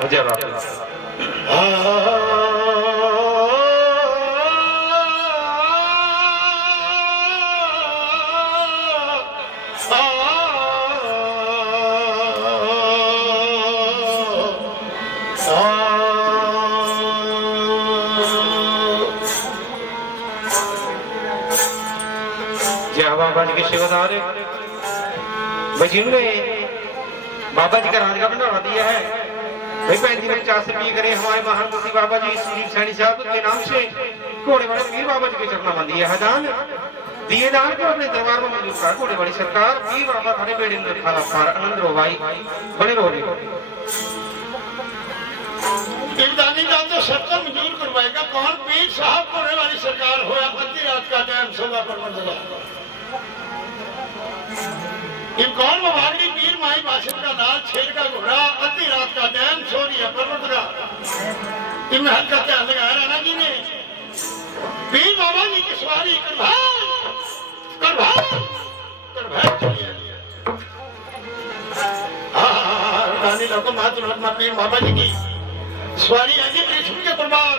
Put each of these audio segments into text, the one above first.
अजय बाबा बाबा जी के सेवादार ने बाबा जी का राजगा भंडारा दिया है भाई 35 रुपये करें हमारे महामूर्ति बाबा जी श्री सैनी साहब के नाम से घोड़े वाले पीर बाबा जी के चरणों में दिया है दान दिए दान को अपने दरबार में मंजूर कर घोड़े वाली सरकार पीर बाबा थाने बेड़े में खाला पार आनंद रो भाई बड़े रो इमदानी का तो सत्तर मंजूर करवाएगा कौन पीर साहब घोड़े वाली सरकार होया आधी रात का टाइम सभा पर मंजूर कौन मवाली पीर माई बासित का लाल छेड़ का घोड़ा आधी रात का टाइम सो रही है परवतगा इनमें हल्का ध्यान लगाया राणा जी ने पीर बाबा जी की सवारी रानी लोगों महात्मा पीर बाबा जी की सवारी आगे कृष्ण के प्रभाव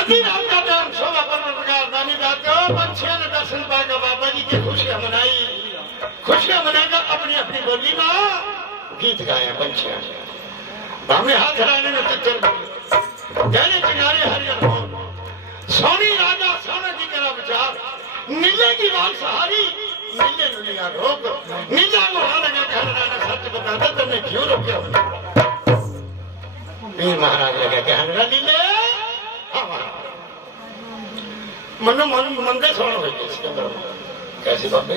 अभी रात का टाइम सोवा परवतगा रानी जाते हो पंछियों ने दर्शन पाएगा बाबा जी की खुशियां खुशियां मनाकर अपनी अपनी बोली में गीत गाया पंछियों बामे हाथ हराने में चित्तर गहरे किनारे हरियर सोनी राजा सोना जी का विचार नीले की बात सहारी नीले नुलिया रोक नीला घोड़ा लगा के हरियाणा सच बता दे तुमने क्यों रोके पीर महाराज लगा के हरियाणा नीले मनो मंदिर सोना हो गया कैसी बात है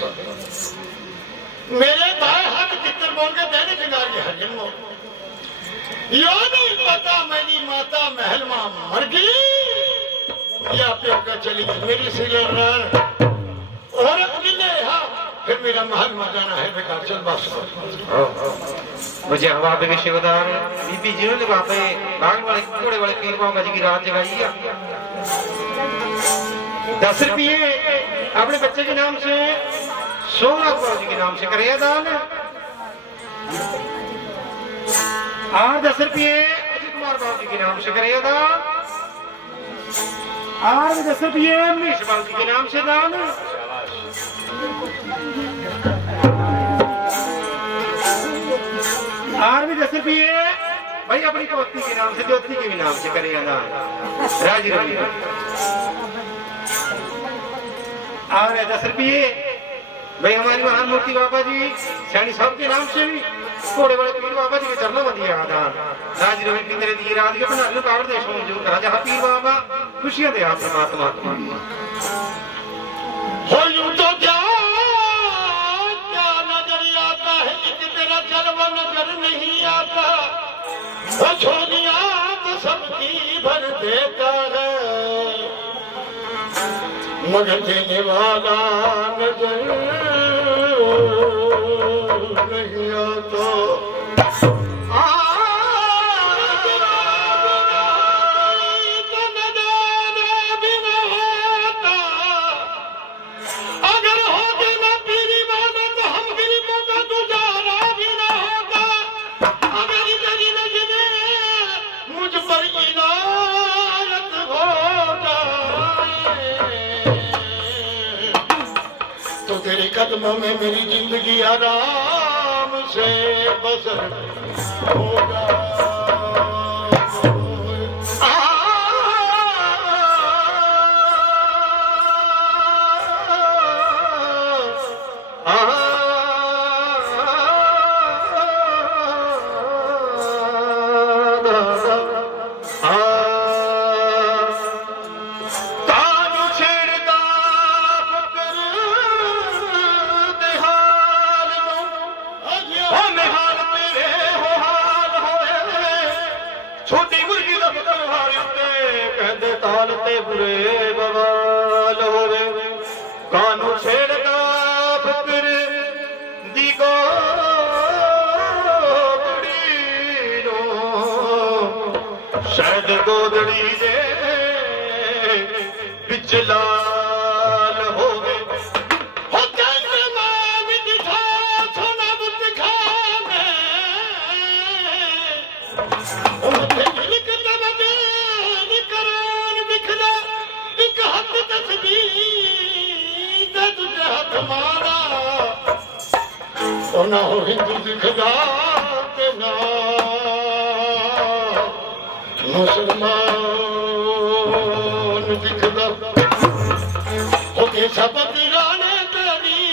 मेरे भाई हाथ चित्तर बोल के देने चिंगार के हर जन्मों यो नहीं पता मेरी माता महल में मर गई या प्योका चली गई मेरी सीरियल और अगले हाँ फिर मेरा महल में जाना है बेकार चल बस मुझे हवा के सेवादार बीबी जी ने बात है बाग वाले घोड़े वाले पीर बाबा जी की रात जगाई है 10 रुपये अपने बच्चे के नाम से सोमनाथ बाबा जी के नाम से करे दान और 10 रुपये अजय कुमार बाबू जी के नाम से करे दान और 10 रुपये अमरीश बाबू जी के नाम से दान और भी 10 रुपये भाई अपनी पोती के नाम से ज्योति के भी नाम से करे दान राजी रवि और 10 रुपये भाई हमारी महामूर्ति बाबा जी सैनी साहब के नाम से भी घोड़े वाले पीर बाबा जी के चरणों में दिया दान राज रवि पिंजरे दिए राज के बना कावड़ देश में मौजूद रहा जहाँ पीर बाबा खुशियां दे आप परमात्मा हो यूं तो क्या नजर आता है कि तेरा जलवा नजर नहीं आता वो छोड़िया तो सबकी भर देता है मगर देने वाला नजर नहीं आता अगर होते ना पीरी बाबा तो हम गरीबों का गुजारा भी ना होता अगर तेरी नजरें मुझ पर इनायत हो जाए तो तेरे कदमों में मेरी जिंदगी आराम से बसर होगा छोटी मुर्गी का कहते तालते बुरे बवाल होवे कानू छेड़ता फकर दी गोदड़ी नो शायद गोदड़ी दे पिछला ਉਹਨਾਂ ਹੋ ਹਿੰਦੂ ਦਿਖਦਾ ਤੇ ਨਾ ਮੁਸਲਮਾਨ ਦਿਖਦਾ ਹੋ ਕੇ ਸਭ ਪੀਰਾਂ ਨੇ ਤੇਰੀ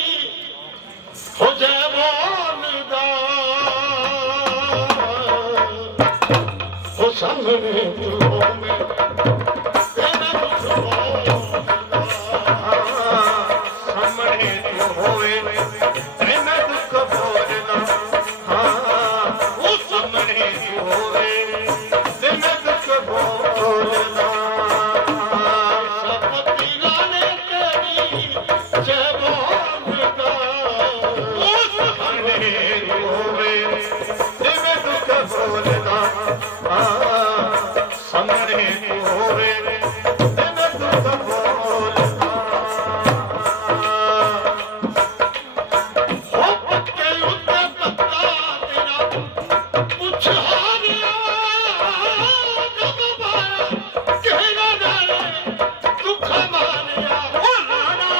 ਹੋ ਜੈ ਬੋਲਦਾ ਹੋ ਸਾਹਮਣੇ ਤੂੰ ਹੋਵੇਂ ਤੇ ਮੈਂ ਸਾਹਮਣੇ ਤੂੰ ਹੋਵੇ ਤੇ ਮੈਂ ਦੁੱਖ ਬੋਲਦਾ ਹਾਂ ਉਹ ਸਾਹਮਣੇ ਤੂੰ ਹੋਵੇ ਤੇ ਮੈਂ ਦੁੱਖ ਬੋਲਦਾ ਸਭ ਪੀਰਾਂ ਨੇ ਤੇਰੀ ਜੈ ਬੋਲਦਾ ਉਹ ਸਾਹਮਣੇ ਤੂੰ ਹੋਵੇ ਤੇ ਮੈਂ ਦੁੱਖ ਬੋਲਦਾ ਹਾਂ ਸਾਹਮਣੇ ਤੂੰ ਹੋਵੇ ਤੇ ਮੈਂ ਦੁੱਖ ਬੋਲਦਾ ਹੋ ਪੱਕੇ ਉੱਤੇ ਪੱਤਾ ਤੇਰਾ ਪੁੱਛ ਹਾਰਿਆ ਕਬ ਬਾਇਆ ਕਿਹੜਾ ਨਾਲੇ ਦੁੱਖ ਮਾਰਿਆ ਉਹ ਰਾਣਾ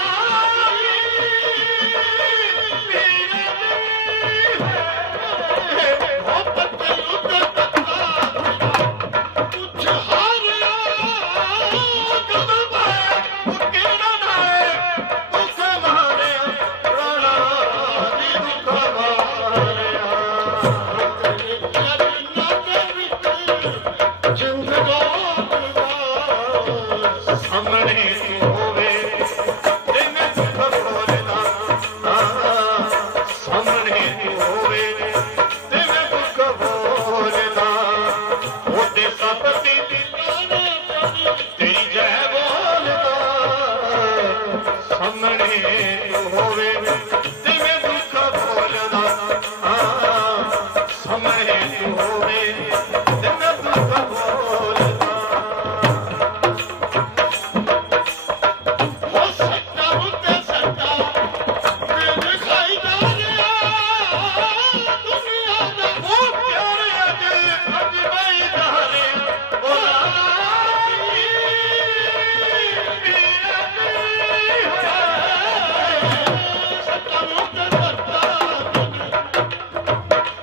ਹੋ ਪੱਕੇ ਉੱਤੇ ਪੱਤਾ ਤੇਰਾ ਪੁੱਛ ਹਾਰਿਆ ਕਬ ਬਾਇਆ ਕਿਹੜਾ ਨਾਲੇ ਦੁੱਖ ਮਾਰਿਆ ਰਾਣਾ ਦੀ ਦੁੱਖ ਮਾਰਿਆ ਤੇਰੇ ਚਰਨਾਂ ਦੇ ਵਿੱਚ ਜ਼ਿੰਦਗਾਨੀ ਦਾ ਸਾਹਮਣੇ ਤੂੰ ਹੋਵੇ ਤੇ ਮੈਂ ਦੁੱਖ ਬੋਲਦਾ ਹਾਂ ਸਾਹਮਣੇ ਤੂੰ ਹੋਵੇ ਤੇ ਮੈਂ ਦੁੱਖ ਬੋਲਦਾ ਉਹਦੇ ਸਭ ਦੀ ਤੇਰੀ ਜੈ ਬੋਲਦਾ ਸਾਹਮਣੇ ਤੂੰ ਹੋਵੇ ਤੇ ਮੈਂ ਦੁੱਖ ਬੋਲਦਾ ਹਾਂ ਸਾਹਮਣੇ ਤੂੰ ਹੋਵੇ ਤੇ ਮੈਂ ਦੁੱਖ ਬੋਲਦਾ ਹੋ ਸੱਤਾ ਉੱਤੇ ਸੱਤਾ ਤੇ ਦਿਖਾਈ ਜਾ ਰਿਹਾ ਦੁਨੀਆ ਦਾ ਉਹ ਪਿਆਰੇ ਅੱਜ ਬਈ ਜਾਰੇ ਉਹ ਸੱਤਾ ਉੱਤੇ ਸੱਤਾ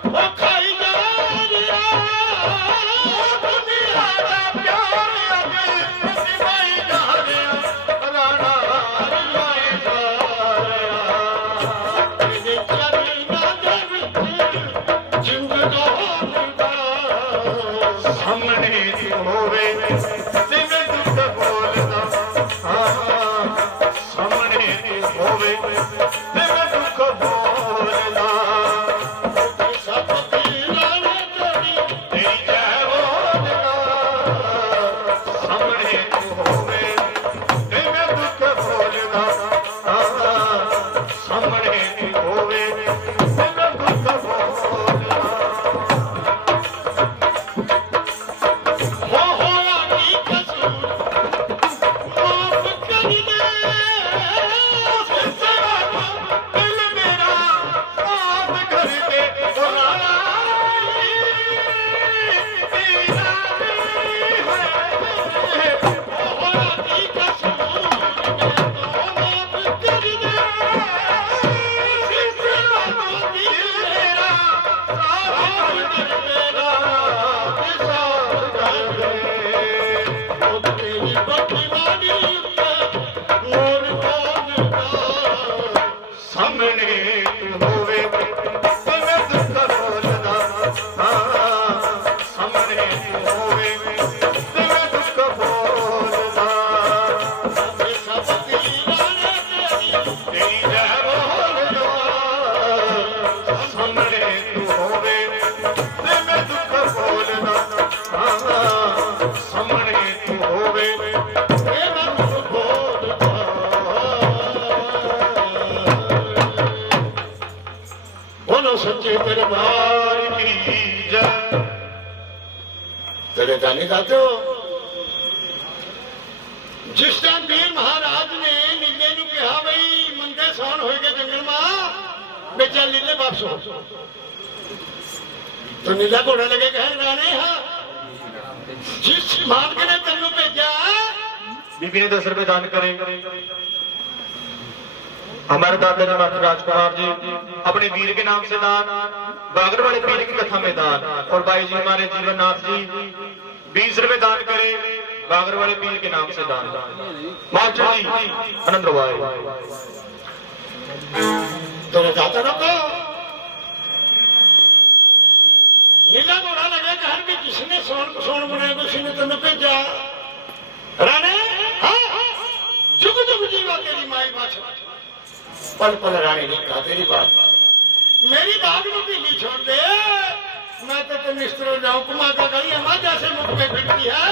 ਉਹ ਖਾਈ ਜਾ ਰਿਹਾ ਦੁਨੀਆ ਦਾ ਪਿਆਰੇ ਅੱਜ ਬਈ ਜਾਰੇ ਰਾਣਾ ਰਵਾਏ ਤੇਰੇ ਚਰਨਾਂ ਦੇ ਵਿੱਚ ਜ਼ਿੰਦਗਾਨੀ ਦਾ ਸਾਹਮਣੇ ਤੂੰ ਹੋਵੇ ਤੇ ਮੈਂ ਦੁੱਖ ਬੋਲਦਾ ਹਾਂ ਸਾਹਮਣੇ ਤੂੰ ਹੋਵੇ ਤੇ ਮੈਂ ਦੁੱਖ ਬੋਲਦਾ ਸਭ ਪੀਰਾਂ ਨੇ ਤੇਰੀ ਤੇਰੀ ਜੈ ਬੋਲਦਾ ਸਾਹਮਣੇ ਤੂੰ ਹੋਵੇ ਤੇ ਮੈਂ ਦੁੱਖ ਬੋਲਦਾ ਹਾਂ ਸਾਹਮਣੇ ਤੂੰ ਹੋਵੇ ਤੇ ਮੈਂ ਦੁੱਖ ਬੋਲਦਾ ਹੋ ਹੋਇਆ ਕੀ ਕਸੂਰ ਮਾਫ ਕਰ ਦੇ ਦਿਲ ਮੇਰਾ ਸਾਫ ਕਰਕੇ ਬੁਲਾਣਾ ਤੇਰਾ ਨਹੀਂ ਹੋਇਆ ਹੋਇਆ ਕੀ ਕਸੂਰ ਮਾਫ ਕਰ ਦੇ ਤੇਰੀ ਬੱਤੀ ਵਾਲੀ ਉੱਤੇ ਮੋਰ ਬੋਲਦਾ ਸਾਹਮਣੇ ਤੂੰ ਹੋਵੇ ਤੇ ਮੈਂ ਦੁੱਖ ਬੋਲਦਾ ਹਾਂ ਸਾਹਮਣੇ ਤੂੰ ਹੋਵੇ ਤੇ ਮੈਂ ਦੁੱਖ ਬੋਲਦਾ ਸਭ ਪੀਰਾਂ ਨੇ ਤੇਰੀ ਤੇਰੀ ਜੈ ਬੋਲਦਾ ਸਾਹਮਣੇ ਤੂੰ ਹੋਵੇ ਤੇ ਮੈਂ ਦੁੱਖ ਬੋਲਦਾ ਹਾਂ ਸਾਹਮਣੇ ਤੂੰ ਹੋਵੇ ਇਹ ਮਨ ਬੋਲਦਾ ਬੋਲੋ ਸੱਚੇ ਦਰਬਾਰ ਕੀ ਜੈ तेरे गाने गाते हो जिस टाइम पीर महाराज ने नीले ਨੂੰ ਕਿਹਾ ਬਈ ਮੰਦੇ ਸੌਣ ਹੋਏਗੇ ਜੰਗਲ ਮਾਂ बेचा नीले वापस हो तो नीला घोड़ा लगे कह राणे हाँ जिस मालक ने तेन भेजा बीबी ने 10 रुपए दान करे हमारे दादा जी मास्टर राजकुमार जी अपने वीर के नाम से दान, बागर वाले पीर की कथा में दान, और भाई जी हमारे जीवननाथ जी 20 रुपए दान करे बागर वाले पीर के नाम से दान। मास्टर जी आनंद रवाए तेरे दादा को नीला घोड़ा लगे घर में किसने सोन बनाया किसी ने तेन भेजा राणे जुग जुग जीवा तेरी माई बाछा पल पल रानी ने कहा तेरी बात मेरी बात में ढीली छोड़ दे मैं तो तेन इस तरह जाऊं कुमा का गई हमारा जैसे मुख में फिरती है।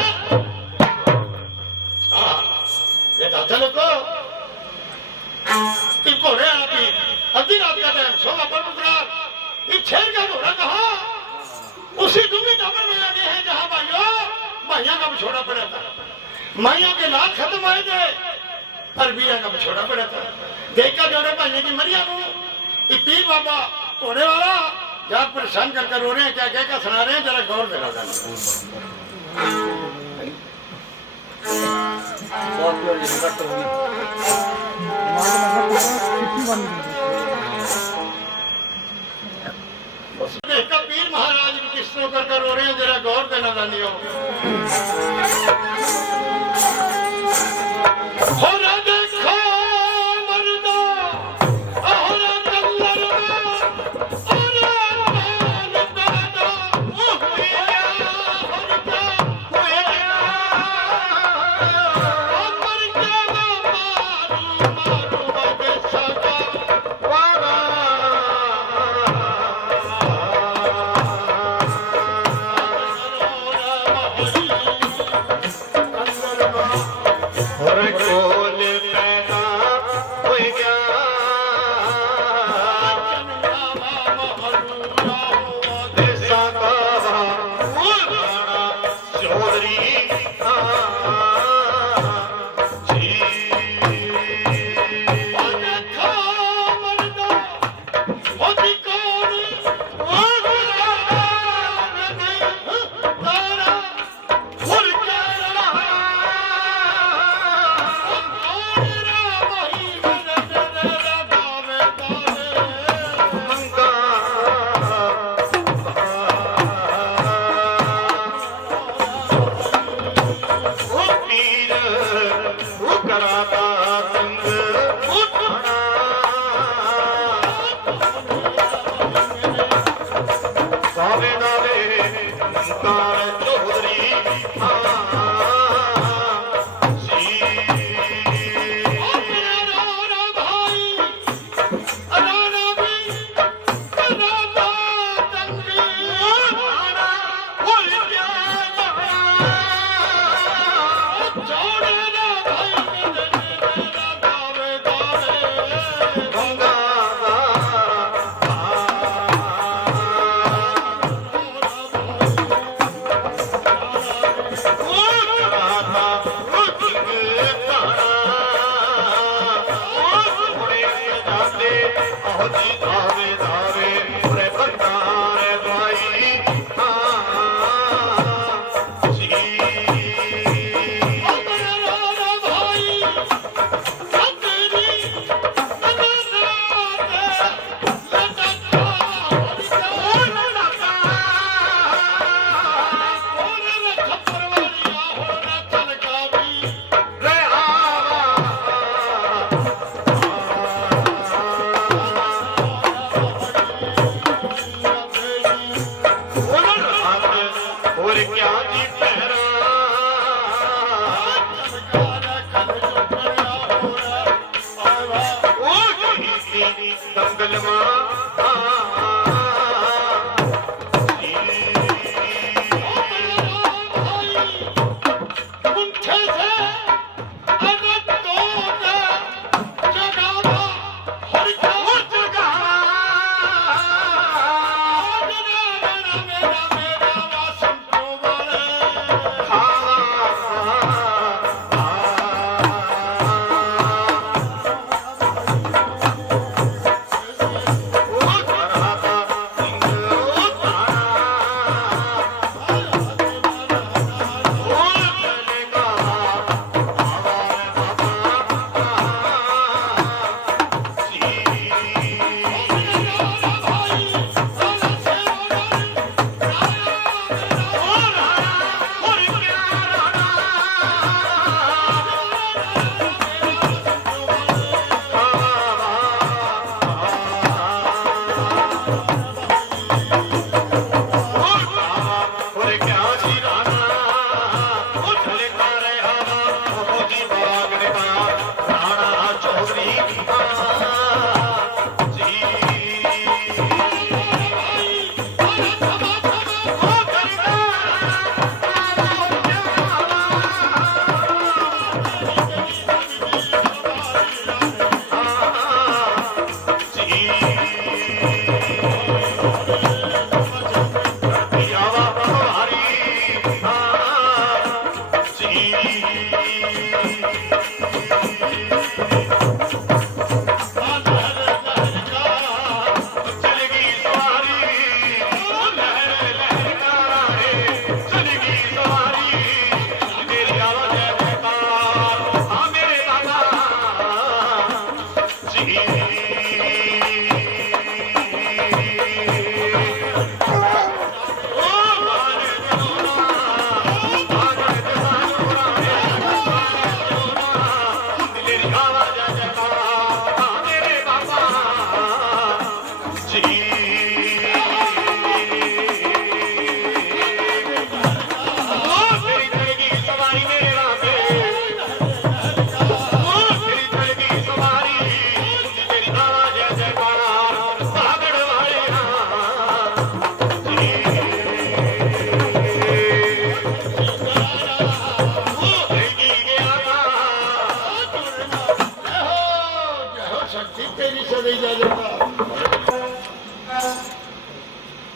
ये दादा लोग घोड़े आती अद्धी रात का टाइम सोला पर मुकरार इस शेर का घोड़ा कहा उसी डूंगी दमन में लगे हैं जहां भाइयों का बिछोड़ा पड़ा था, माइयों के लाल खत्म आए थे और वीरा का बिछोड़ा पड़ा था। देखा जोड़े भाइयों की मरिया को पीर बाबा घोड़े वाला यार परेशान करके रो रहे हैं, क्या क्या सुना रहे हैं, जरा गौर देना देखा पीर महाराज भी किस तरह करके रो रहे हैं, जरा गौर देना चाहती हो।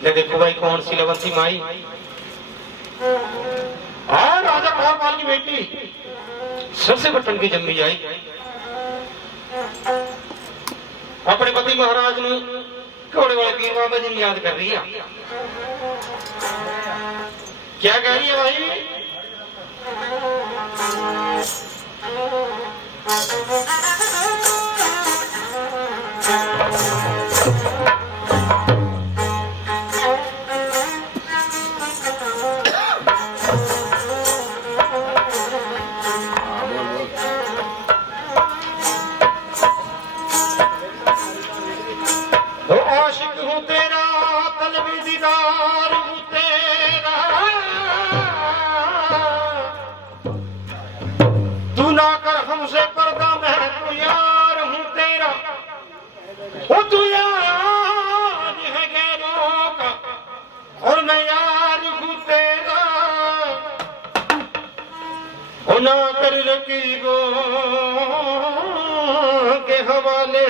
ले देखो भाई कौन सी लवंती माई राजा कौरपाल की बेटी सबसे बटन की जन्मी आई अपने पति महाराज ने घोड़े वाले पीर बाबा जी याद कर रही है। क्या कह रही है भाई? आशिक हूँ तेरा तलबी दीदार हूँ तेरा तू ना कर हमसे पर्दा मैं तू यार हूँ तेरा ओ तू यार है गैरों का और मैं यार हूँ तेरा ओ ना कर रकीबों के हवाले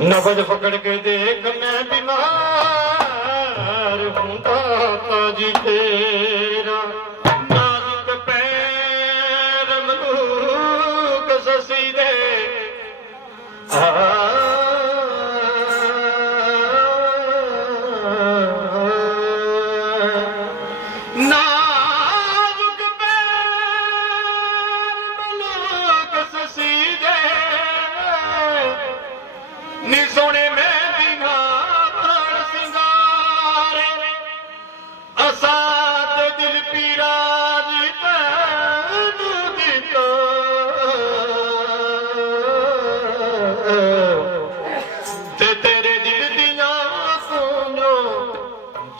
नबज पकड़ के देख मैं बीमार हूँ दाता जी तेरा नाजुक पैर मलूक ससीदे नाजुक पैर मलूक ससीदे नी सोने में बिहार सिंगार असाद दिल पीरा ते तेरे दिल दिया सुनो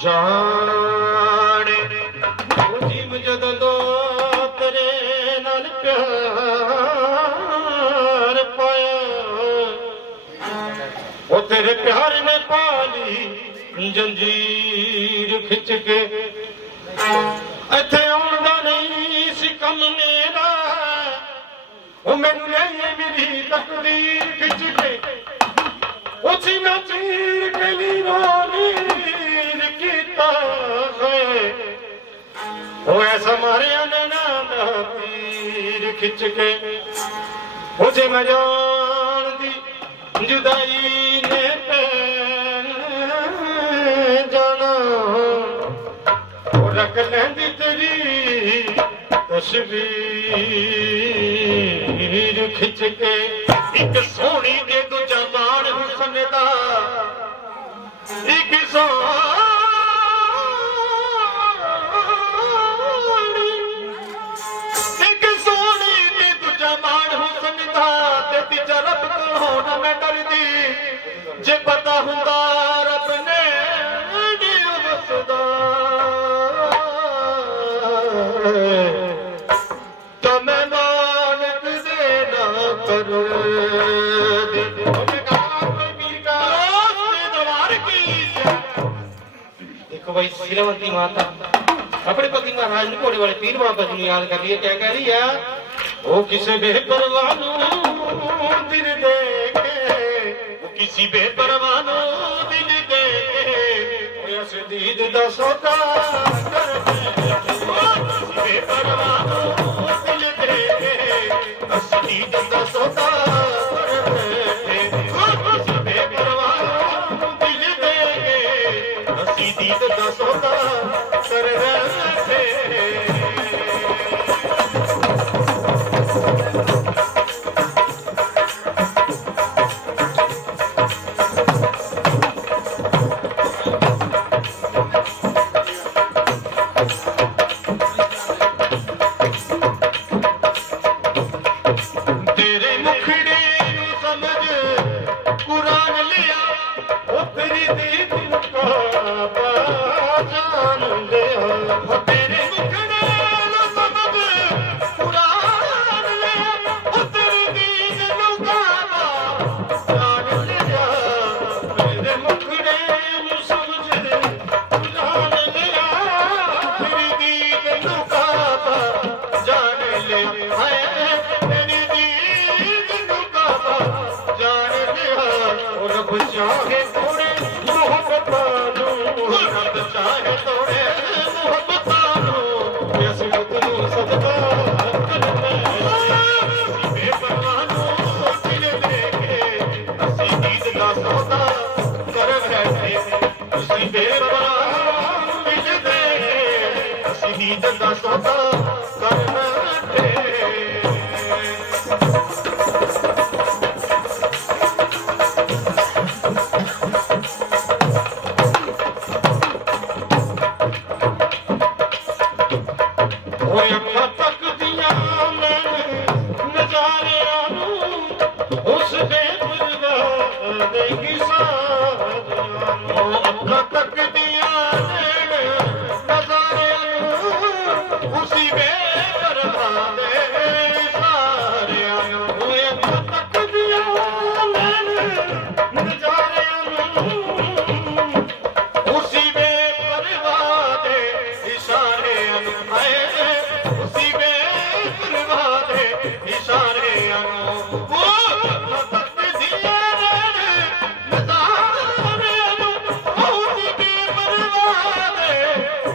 जाने जीव जदों तेरे नाल प्यार पाया वो तेरे प्यार ने पाली जंजीर खिंच के इथे आउंदा नहीं सी कम मेरा वो मैनू ले मेरी तकदीर खिंच के वो सीना चीर के नीर कीता है वो ऐसा मारे नैना दा तीर खिंच के मुझे मैं जान दी जुदाई ने जाना रख लेंदी तेरी तस्वीर खिंच के एक सोनी दे दूजा बाण हुस्न दा एक सोनी दे दूजा बाण हुस्न दा ते तीजा रब को ना मैं डरदी जे पता हुंदा रब ने वसदा तो मैं मानक देना करो देखो भाई शीलवंती माता अपने पति महाराज ने घोड़े वाले पीर बाबा जी याद कर रही है। क्या कह रही है? वो किसी बेपरवाह दिल दे के वो किसी बेपरवाह दिल दे के दीद दा सौदा कर बेपरवाह दिल दे के दीद दा सौदा कर बेपरवाह दिल दे के दीद दा सौदा कर चाहे थोड़े ਅਸੀਂ ਬੇਪਰਵਾਹ ਮਿਲਦੇ ਅਸੀਂ ਨੀਂਦ ਦਾ ਸੌਦਾ ਕਰ ਬੈਠੇ ਹੋਏ ਅੱਖਾਂ ਤੱਕਦੀਆਂ ਮੈਨੇ ਨਜ਼ਾਰਿਆਂ ਨੂੰ ਉਸ ਦੇ ਬੁਲਵਾ ਦੇ ਕਿਸਾਰਿਆਂ ਨੂੰ ਅੱਖਾਂ ਤੱਕਦੀਆਂ ਮੈਨੇ ਨਜ਼ਾਰਿਆਂ ਨੂੰ ਉਸੀ ਬੇਪਰਵਾਹ ਦੇ ਸਾਰਿਆਂ ਨੂੰ ਹੋਏ ਅੱਖਾਂ ਤੱਕਦੀਆਂ ਮੈਨੇ ਨਜ਼ਾਰਿਆਂ ਨੂੰ ਉਸੀ ਬੇਪਰਵਾਹ ਦੇ ਇਸ਼ਾਰਿਆਂ ਨੂੰ ਹਾਏ ਉਸੀ ਬੇਪਰਵਾਹ ਦੇ ਇਸ਼ਾਰਿਆਂ ਨੂੰ ਉਹ ਤੱਕਦੀਆਂ ਨੇ ਨਜ਼ਾਰਿਆਂ ਨੂੰ ਉਸੀ ਬੇਪਰਵਾਹ ਦੇ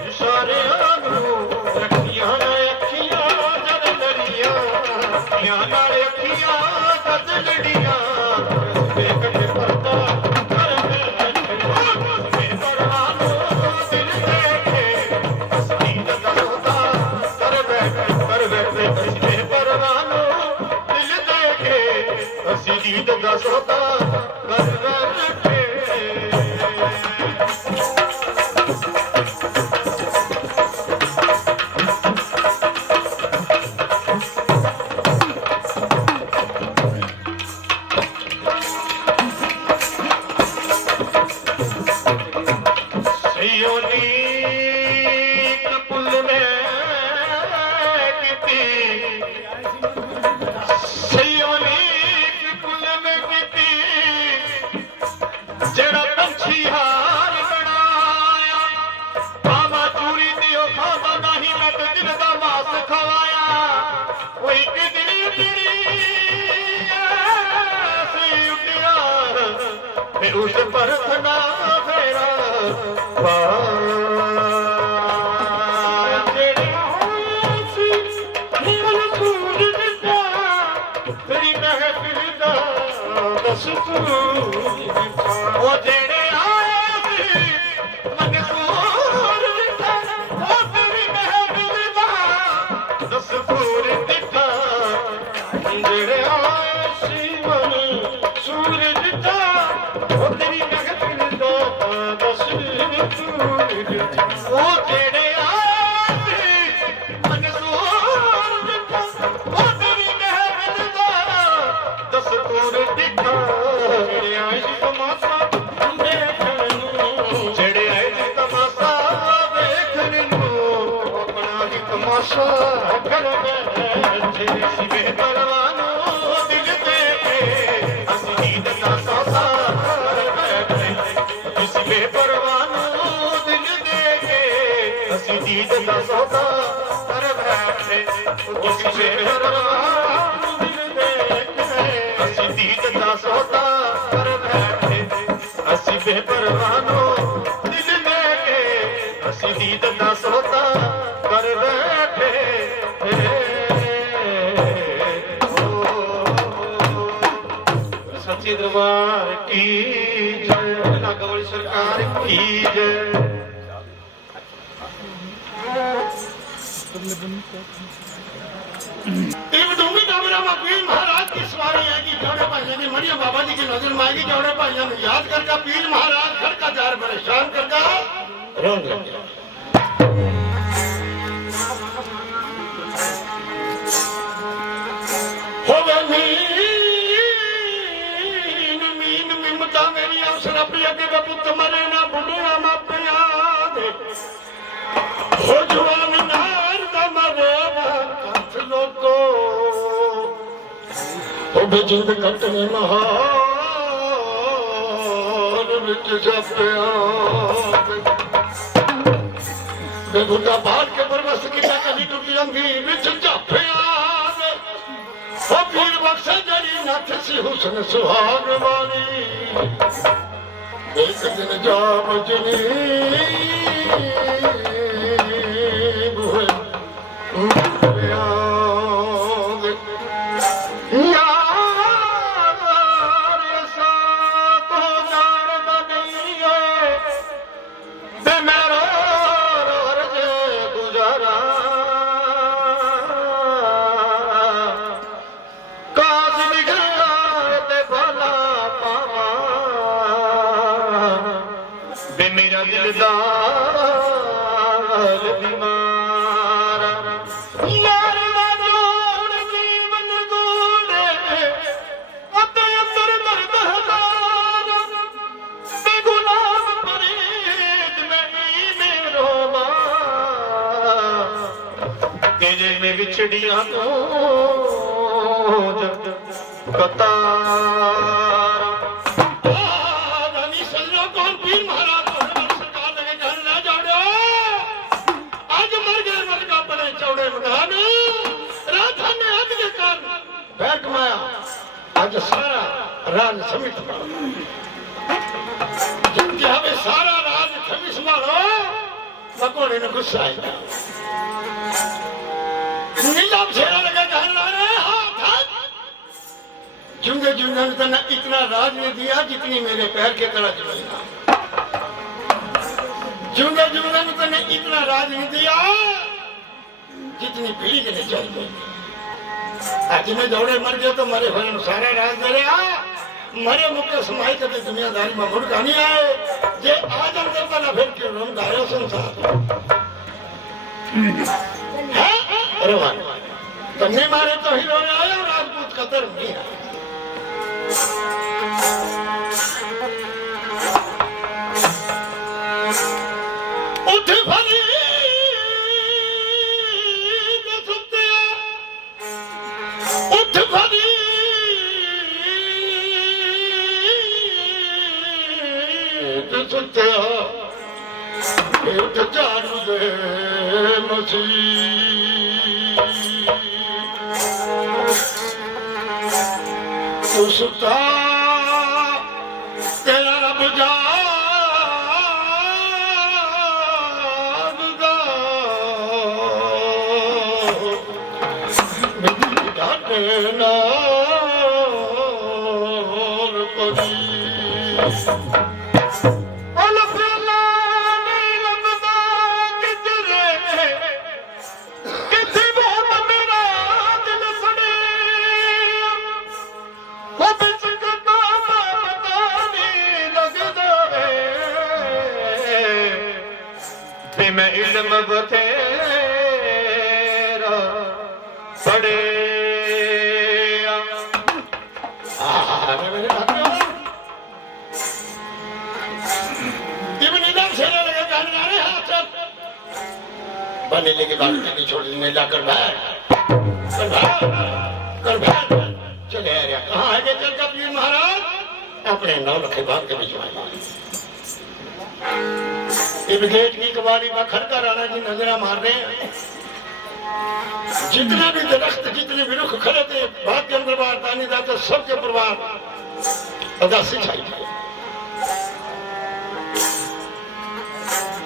ਇਸ਼ਾਰਿਆਂ ਨੂੰ ਰੱਖੀਆਂ ਨੇ ਅੱਖੀਆਂ ਜਦ ਲੜੀਆਂ ਅੱਖੀਆਂ ਨਾਲ ਅੱਖੀਆਂ ਜਦ ਲੜੀਆਂ ਬੇਕਟ ਪਰਦਾ ਕਰ ਬੈਠੇ ਬੇਪਰਵਾਹ ਨੂੰ ਦਿਲ ਦੇ ਕੇ ਅਸੀਂ ਦਾ ਸੌਦਾ ਕਰ ਬੈਠੇ ਬੇਪਰਵਾਹ ਨੂੰ ਦਿਲ ਦੇ ਕੇ ਅਸੀਂ ਦੀਦ ਦਾ ਸੌਦਾ ਕਰ ਬੈਠੇ ਸਯੋਨੀਕ ਪੁੱਲ ਨੇ ਕੀਤੀ ਸਯੋਨੀਕ ਪੁੱਲ ਨੇ ਕੀਤੀ ਜਿਹੜਾ ਪੰਛੀ ਹਾਰ ਬਣਾਇਆ ਆਵਾ ਚੂਰੀ ਤੇ ਉਹ ਖਾਂਦਾ ਨਹੀਂ ਮੈਂ ਤੇ ਦਿਲ ਦਾ ਮਾਸ ਖਵਾਇਆ ਉਹ ਇੱਕ ਦਿਨ ਤੇਰੀ ਐਸੀ ਉੱਡਿਆ ਤੇ ਉਸ ਪਰ ਖਨਾ ਫੇਰਾ ਪਾਇਆ ਜਿਹੜੇ ਹੋਏ ਸੀ ਨੀਲ ਸੂਰਜ ਦਾ ਤੇਰੀ ਮਹਿਫਿਲ ਦਾ ਦਸਤੂਰ ਉਹ ਜਿਹੜੇ ਆਏ ਸੀ ਮਨਸੂਰ ਦਿੱਤਾ ਉਹ ਤੇਰੀ ਮਹਿਫਿਲ ਦਾ ਦਸਤੂਰ ਦਿੱਤਾ ਜਿਹੜੇ ਆਏ ਸੀ ਮਨਸੂਰ ਦਿੱਤਾ ਉਹ ਤੇਰੀ ਮਹਿਫਿਲ ਦਾ ਦਸਤੂਰ ਦਿੱਤਾ ਉਹ ਜਿਹੜੇ ਆਏ ਸੀ ਮਨਸੂਰ ਦਿੱਤਾ ਉਹ ਤੇਰੀ ਮਹਿਫਿਲ ਦਾ ਦਸਤੂਰ ਦਿੱਤਾ ਜਿਹੜੇ ਆਏ ਸੀ ਤਮਾਸ਼ਾ ਦੇਖਣ ਨੂੰ ਜਿਹੜੇ ਆਏ ਸੀ ਤਮਾਸ਼ਾ ਵੇਖਣ ਨੂੰ ਆਪਣਾ ਹੀ ਤਮਾਸ਼ਾ ਕਰ ਬੈਠੇ ਸੀ ਬੇਪਰਵਾਹ ਨੂੰ ਦਿਲ ਦੇ ਕੇ ਅਸੀਂ ਨੀਂਦ ਦਾ ਸੌਦਾ ਕਰ ਬੈਠੇ ਇਸ ਬੇਪਰਵਾਹ ਨੂੰ ਦਿਲ ਦੇ ਕੇ ਅਸੀਂ ਨੀਂਦ ਦਾ ਸੌਦਾ ਕਰ ਬੈਠੇ ਉਸ ਬੇਪਰਵਾਹ ਨੂੰ ਦਿਲ ਦੇ ਕੇ ਅਸੀਂ ਨੀਂਦ ਦਾ ਸੌਦਾ ਕਰ ਬੈਠੇ ਅਸੀਂ ਬੇਪਰਵਾਹ ਨੂੰ ਦਿਲ ਦੇ ਕੇ ਅਸੀਂ ਨੀਂਦ ਦਾ ਸੌਦਾ ਕਰ ਬੈਠੇ ਸੱਚੇ ਦਰਬਾਰ ਕੀ ਜੈ ਨਾਗਾ ਵਾਲੀ ਸਰਕਾਰ ਕੀ ਜੈ एक डूंगी डाबरा पीर महाराज की सवारी आएगी चौड़े भाइयों की मड़िया बाबा जी की नजर में आएगी चौड़े भाइयों को याद करके पीर महाराज खड़का जार परेशान करके रंग होवे मीन मिमता मेरी अवसर अपनी अगे पुत मरे ना बुढ़िया मापिया दे हो जवान नार दा मरे ना कंठ लोको हो जिंद कटने महान विच छपिया दे बुढ़ा बाढ़ के परवस्त किता कहीं टूट जंगी विच छपिया हो पीर बख्शे जड़ी नथ सी हुस्न सुहाग वाली एक दिन जा बजनी बुहे मेरा दिलदार बीमार यार ना जोड़ जीवन गोड़े अते अंदर दर्द हजार बेगुनाह फरीद नहीं रोवा तेरे में बिछड़िया तो जग कतार आज सारा राज समित जिनके हमें सारा राज थमी संभालो भगोड़े ने गुस्सा आएगा नीलाम शेरा लगा कहना रहे हाथ जुंगे जुंगे ने तने इतना राज ने दिया जितनी मेरे पैर के तरह जमीना जुंगे जुंगे ने तने इतना राज नहीं दिया जितनी पीढ़ी के लिए चाहिए आज में दौड़े मर गए तो मरे हुए सारा राज दे रहा मरे मुक्के समाई करते दुनियादारी में मुड़ कहानी आए जे आज हम करता ना फिर क्यों हम दायो संसार है अरे वाह तुमने मारे तो हीरो ने आया राजपूत कतर नहीं है उठ भली झाड़ू दे मसीह सुता तेरा रब जानदा डाटे नाल कभी मैं इल्म बतेरा पढ़े बनेने के बाद नहीं छोड़ने लाकर बाहर चले अरे कहाँ है चल का पीर महाराज अपने 9 लखे बाग के भिजवाए गेट की कबाड़ी में खड़का राणा जी नजरा मार रहे हैं जितने भी दरख्त जितने भी रुख खड़े थे बात के अंदर बाहर तानी दाता सबके परिवार उदासी छाई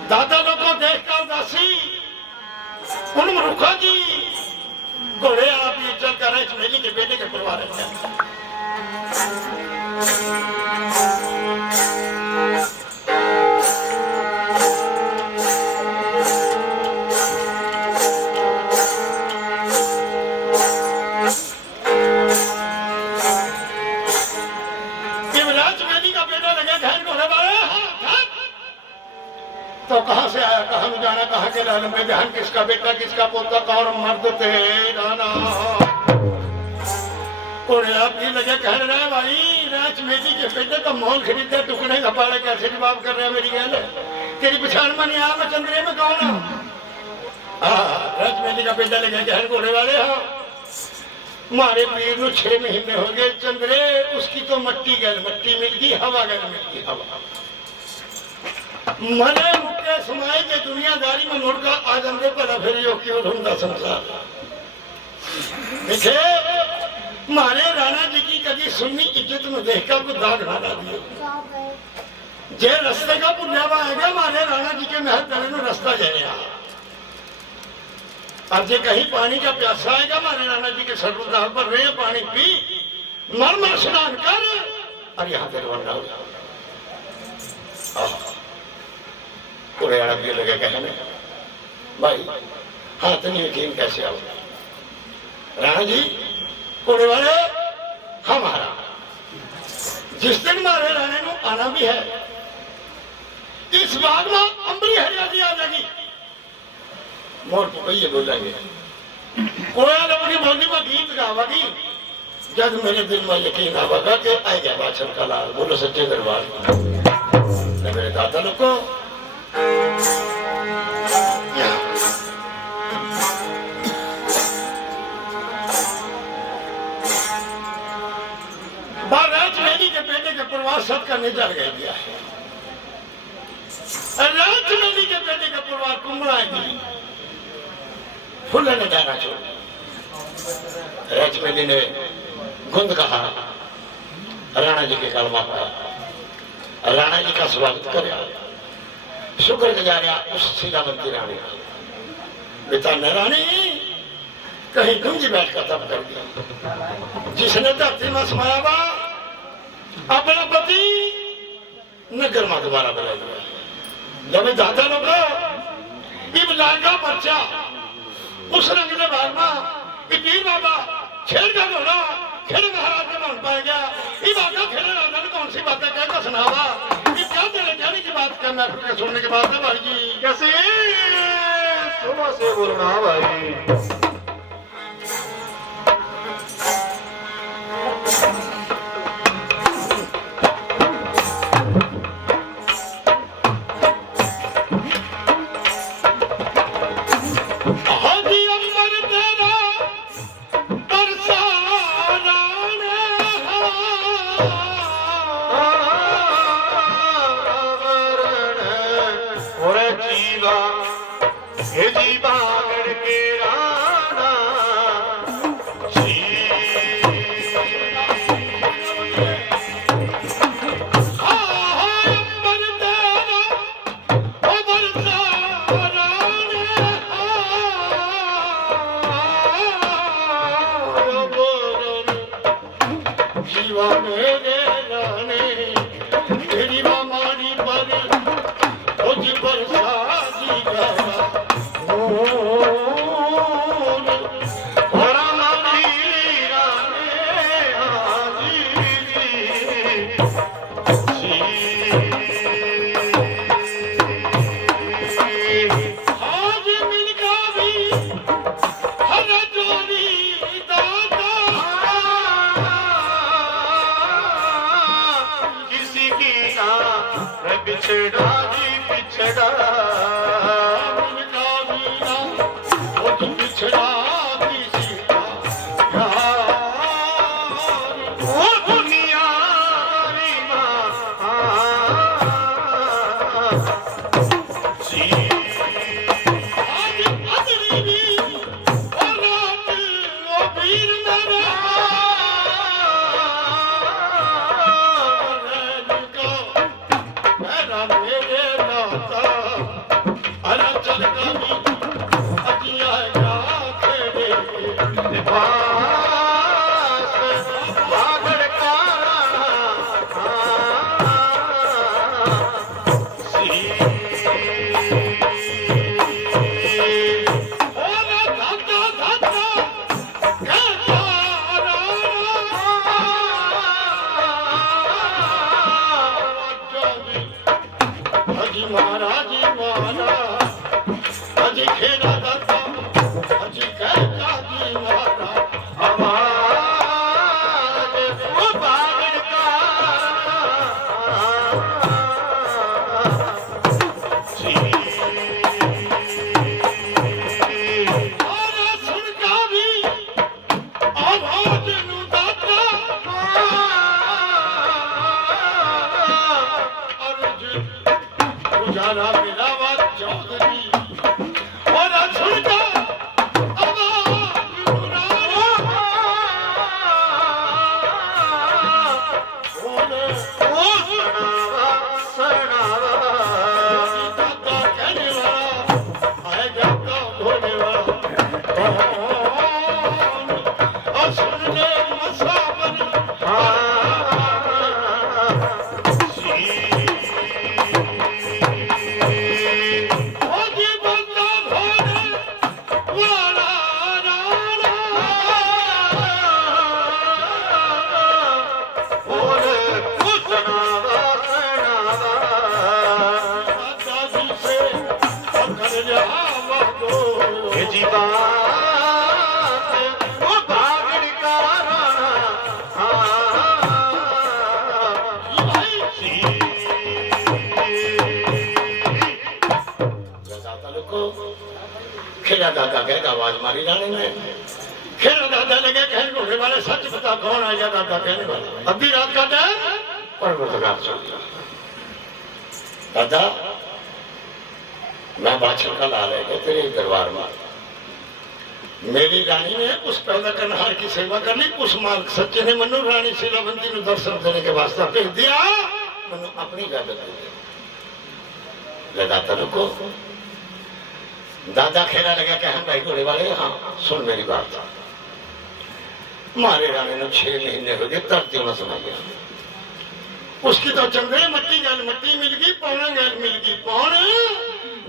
दादा लोग को देखकर उदासी उन रुखा की घोड़े आप ये चल कर मेली के बेटे के परिवार है तो कहां से आया कहां में जाना कहां के लालम में बहन किसका बेटा किसका पोता कौन मर्द थे गाना और आप ये लगे कह रहे हैं भाई राज मेरी के बेटे का मोल खरीदते टुकड़े का पाड़ा कैसे जवाब कर रहे हैं मेरी गल तेरी पछाण में नहीं आ मैं चंद्रे में कौन हूं राज मेरी का बेटा लगे कहर घोड़े वाले हो मारे पीर नु 6 महीने हो गए चंद्रे उसकी तो मट्टी गल मट्टी मिल गई हवा गल मिल गई हवा मने मुक्के समाए के दुनियादारी में मुड़का आ जाते भला फिर यो क्यों ढूंढता संसार देखे मारे राणा जी की कभी सुन्नी इज्जत में देखकर को दाग ना दियो जे रास्ते का पुण्यावा आएगा मारे राणा जी के महल करने में रास्ता जाएगा अब जे कहीं पानी का प्यासा आएगा मारे राणा जी के सर्वदाह पर रहे पानी पी मर मर स्नान कर और यहाँ पे रवाना हो पूरे अरब ये लगे कहने भाई हाथ नहीं यकीन कैसे आओ राणा जी पूरे वाले हमारा जिस दिन मारे राणे को आना भी है इस बाग में अंबरी हरियाली आ जाएगी। मोर पपैये बोलेंगे, कोयल अपनी बोली में गीत गावेगी। जब मेरे दिल में यकीन आवेगा कि आ गया बादशाह का लाल, बोलो सच्चे दरबार में। मेरे दादा लोग को राज मेली के बेटे के प्रवास सब का निजर गया दिया है। राज मेली के बेटे का परिवार कुंभड़ा दी फुल ने जाना छोड़। राज मेली ने गुंद कहा, राणा जी के कलमा पढ़ा, राणा जी का स्वागत कर शुक्र गुजारिया उस सीतावंती रानी पिता ने रानी कहीं गुंजी बैठ कर तप कर दिया। जिसने धरती में समाया बा अपना पति नगर में दोबारा बुला दिया। जब दादा लोग इब लागा पर्चा उस रंग ने मारना पीर बाबा खेल का होना खेल महाराज का बन पाएगा। ये बात खेलने राजा ने कौन सी बातें कहकर सुनावा। ये क्या तेरे जाने की बात करना फिर सुनने के बाद है भाई जी। कैसे सुबह से बोलना भाई। को। खेड़ा दादा कहेगा आवाज मारी रानी ने। खेड़ा दादा लगे कहने घोड़े वाले सच बता कौन आया दादा कहने वाला। अभी रात का टाइम परवरदिगार चल गया। दादा मैं बादशाह का लाल है तेरे दरबार में मेरी रानी ने उस पैदा करनहार की सेवा करनी। उस माल सच्चे ने मनु रानी शीलावंती ने दर्शन देने के वास्ते भेज दिया। मनु अपनी इजाजत दे ले दादा रुको। दादा खेला लगा कहन भाई घोड़े वाले हाँ सुन मेरी बात। मारे रानी ने 6 महीने हो गए धरती में समा गया। उसकी तो चंद्रे मट्टी गल मट्टी मिल गई पौने गल मिल गई पौन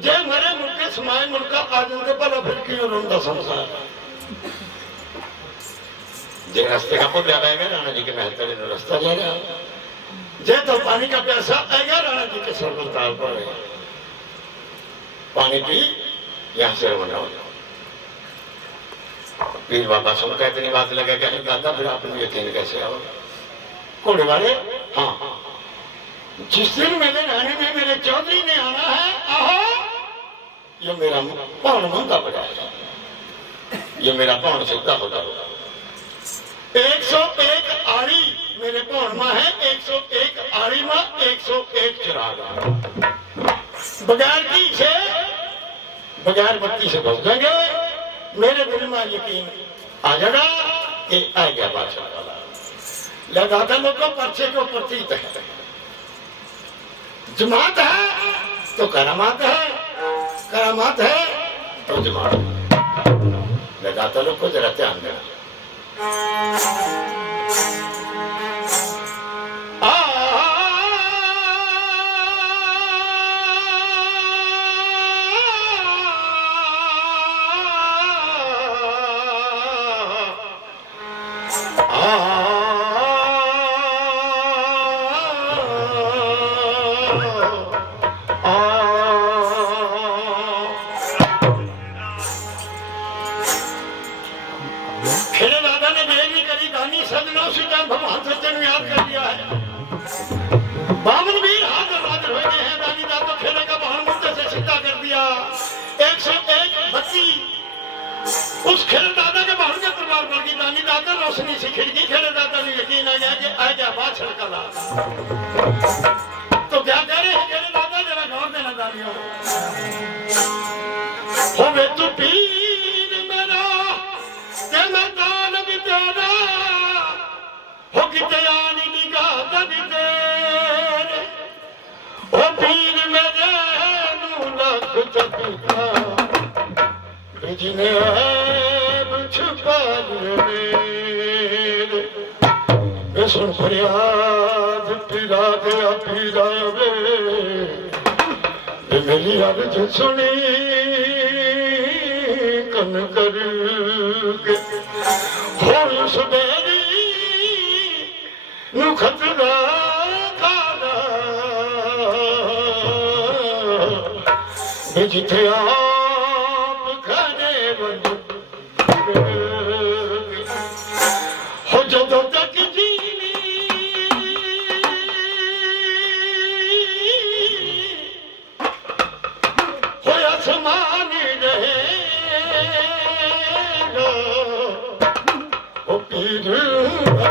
जे मरे मुड़के समाए मुड़का आ जाते भला फिर क्यों रोंदा संसार। जे रास्ते का पुल आएगा राणा जी के महल तले रास्ता जाएगा। जे तो पानी का प्यासा आएगा राणा जी के सर पर ताल पड़ेगा। पानी पी यहाँ से रवाना हो जाओ। पीर बाबा सुनकर इतनी बात लगे कहने दादा फिर आपने यकीन कैसे आओ। घोड़े वाले हाँ जिस दिन मेरे रानी में मेरे चौधरी ने आना है आहो ये मेरा पौन महंगा पड़ेगा। ये मेरा पौन सीधा होता होगा। 101 आड़ी मेरे पौन में है। 101 आड़ी में 101 चिराग बगैर की से बगैर बत्ती से बच जाएंगे। मेरे दिल में यकीन आ जाएगा कि आ गया बादशाह वाला। लगाता लोगों पर्चे को प्रतीत है जमात है तो करामात है करामात है तो जमात है। लगाता लोग को जरा ध्यान देना। खेड़े दादा ने देर नहीं करी दानी सजना उसी टाइम भगवान सच्चे ने याद कर दिया है। बामन वीर हाजिर हाजिर हो गए हैं। दानी दादा खेड़े का बाहर मुद्दे से सीधा कर दिया। 101 बत्ती उस खेड़े दादा के बाहर के दरबार पर की। दानी दादा रोशनी से खिड़की खेड़े दादा ने यकीन आ गया कि आ गया बादशाह का लाल। तो क्या कह रहे हैं खेड़े दादा जरा गौर देना दानियों हो वे तू पीर मेरा ते मैं दान भी तेरा हो कि दयानी निगाह दी तेरे ओ पीर मेरे नू लख चुका जिने ऐब छुपा मेरे सुन फरियाद पीरा गया पीरा वे मेरी अर्ज सुनी कन कर हो सुबेरी नु खतरा खाना जिथे आप खाने हो जदों तक जीनी हो आसमान रहेगा ओ पीर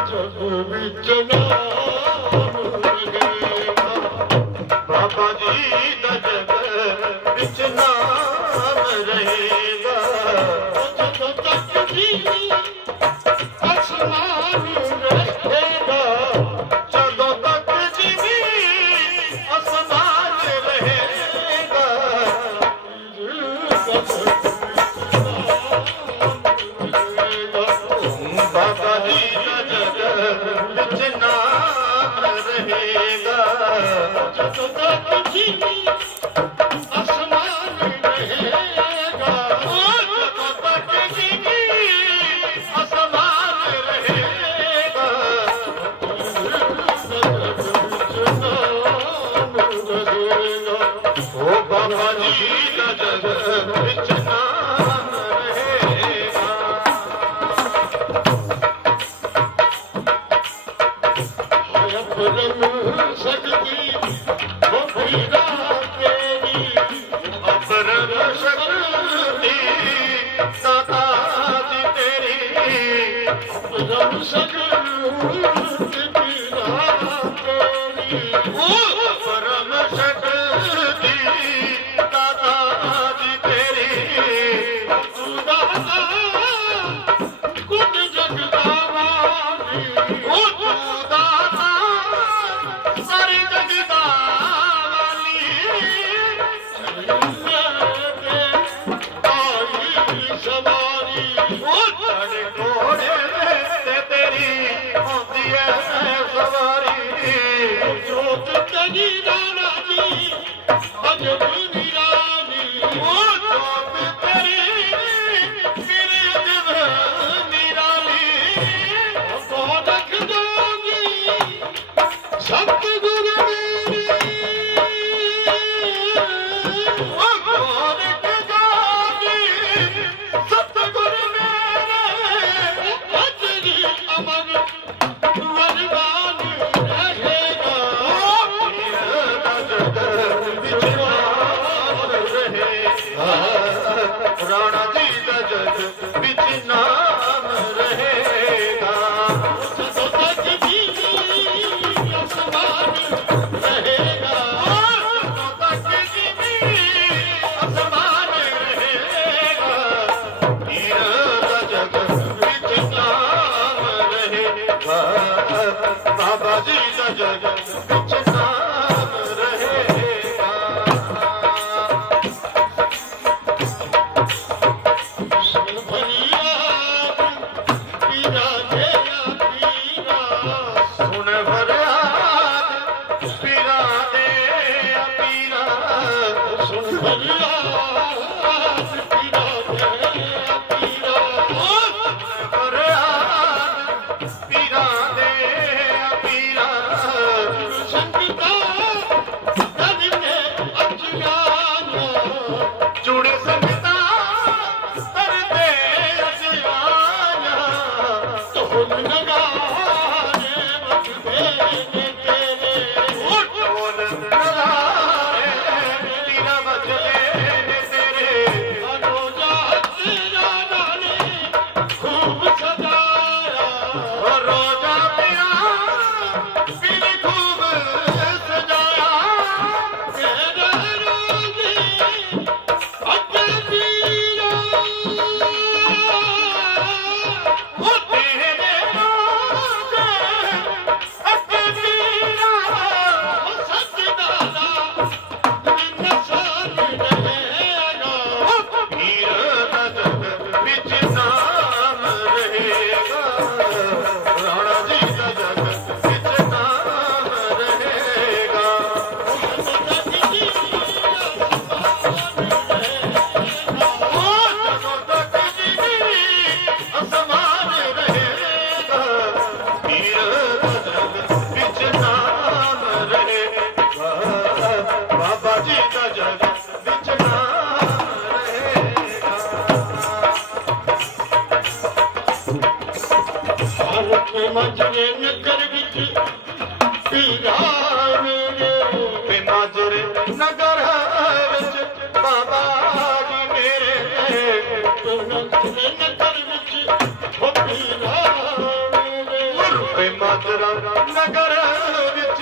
जग विच नाम लगेगा। बाबा जी दा जग विच नाम रहेगा। जदों तक जीनी आसमान रहेगा। जदों तक जीनी आसमान रहेगा। बाबा जी का जग विच नाम रहेगा। जदों तक जीनी आसमान रहेगा। जदों तक जीनी आसमान रहेगा। ओ बाबा जी का जग विच नाम रहेगा। परम शक्ति वो पीरा तेरी अपरम शक्ति रम सकती पीरा तेरी परम शक्ति दाता जी तेरी तू दाता कुछ जगदावानी तू दाता सारी जगदा वाली आई सवारी ਸਾਡੇ ਘੋੜੇ ਤੇ ਤੇਰੀ ਹੁੰਦੀ ਹੈ ਸਵਾਰੀ जोत तेरी राणा जी अजब निराली ਜੋਤ ਤੇਰੀ ਮੇਰੇ ਅਜਬ ਨਿਰਾਲੀ बहुत जोगी सतगुरु मेरे ਗੋਰਖ ਜੋਗੀ ਸਤਿਗੁਰ ਮੇਰੇ अजरी अमर वरदान रहेगा ਰਾਣਾ ਜੀ ਦਾ ਜਗ ਵਿੱਚ ਨਾਮ ਰਹੇਗਾ ਜਦੋਂ तक जीवी आसमान रहेगा ਜਦੋਂ ਤੱਕ ਜੀਵੀ ਅਸਮਾਨ ਰਹੇਗਾ ਹੀਰ ਦਾ ਜਗ ਵਿੱਚ ਨਾਮ ਰਹੇਗਾ ਬਾਬਾ ਜੀ ਦਾ ਜਗ ਵਿੱਚ ਨਾਮ ਰਹੇਗਾ सुन फरियाद पीरा तेरा पीरा ਸੁਣ ਫਰਿਆਦ ਪੀਰਾਂ ਦੇ ਪੀਰਾ सुन फरियाद पीरा तेरा पीरा ਫਰਿਆਦ ਪੀਰਾਂ ਦੇ ਪੀਰਾ संगता तन में अज्ञान ਜੁੜੇ ਸੰਗਤਾਂ ਕਰਦੇ ਅਜਿਆਨਾ तो नगारे बजते तेरे ਢੋਲ ਨਗਾਰੇ ਤੀਰਾ ਵੱਜਦੇ ਨੇ ਤੇਰੇ रोजा तेरा नाले खूब सजाया ਰੋਜ਼ਾ ਪਿਆ ਪੀਰ ਖੂਬ ਸਜਾਇਆ तेरा रोजे अगे पीरा ਉਹ ਤੇਰੇ ਰੋਜ਼ੇ ਅੱਗੇ ਪੀਰਾ सजदादा नशान रहेगा ਪੀਰ ਦਾ ਜਗ ਵਿੱਚ ਨਾਮ ਰਹੇਗਾ ਰਾਣਾ ਜੀ ਦਾ ਜਗ ਵਿੱਚ ਨਾਮ ਰਹੇਗਾ ਜਦੋਂ ਤੱਕ ਜੀਵੀ ਅਸਮਾਨ ਰਹੇਗਾ ਪੀਰ ਦਾ ਜਗ ਵਿੱਚ ਨਾਮ ਰਹੇਗਾ ਬਾਬਾ ਜੀ ਦਾ ਜਗ ਵਿੱਚ ਨਾਮ ਰਹੇਗਾ भारत में मजरे नगर विच पीरा मेरे ਤੇ ਮਾਜਰੇ ਨਗਰ ਵਿੱਚ ਬਾਬਾ ਜੀ ਮੇਰੇ मजरे नगर विच हो पीरा मेरे ਤੇ ਮਾਜਰਾ ਨਗਰ ਵਿੱਚ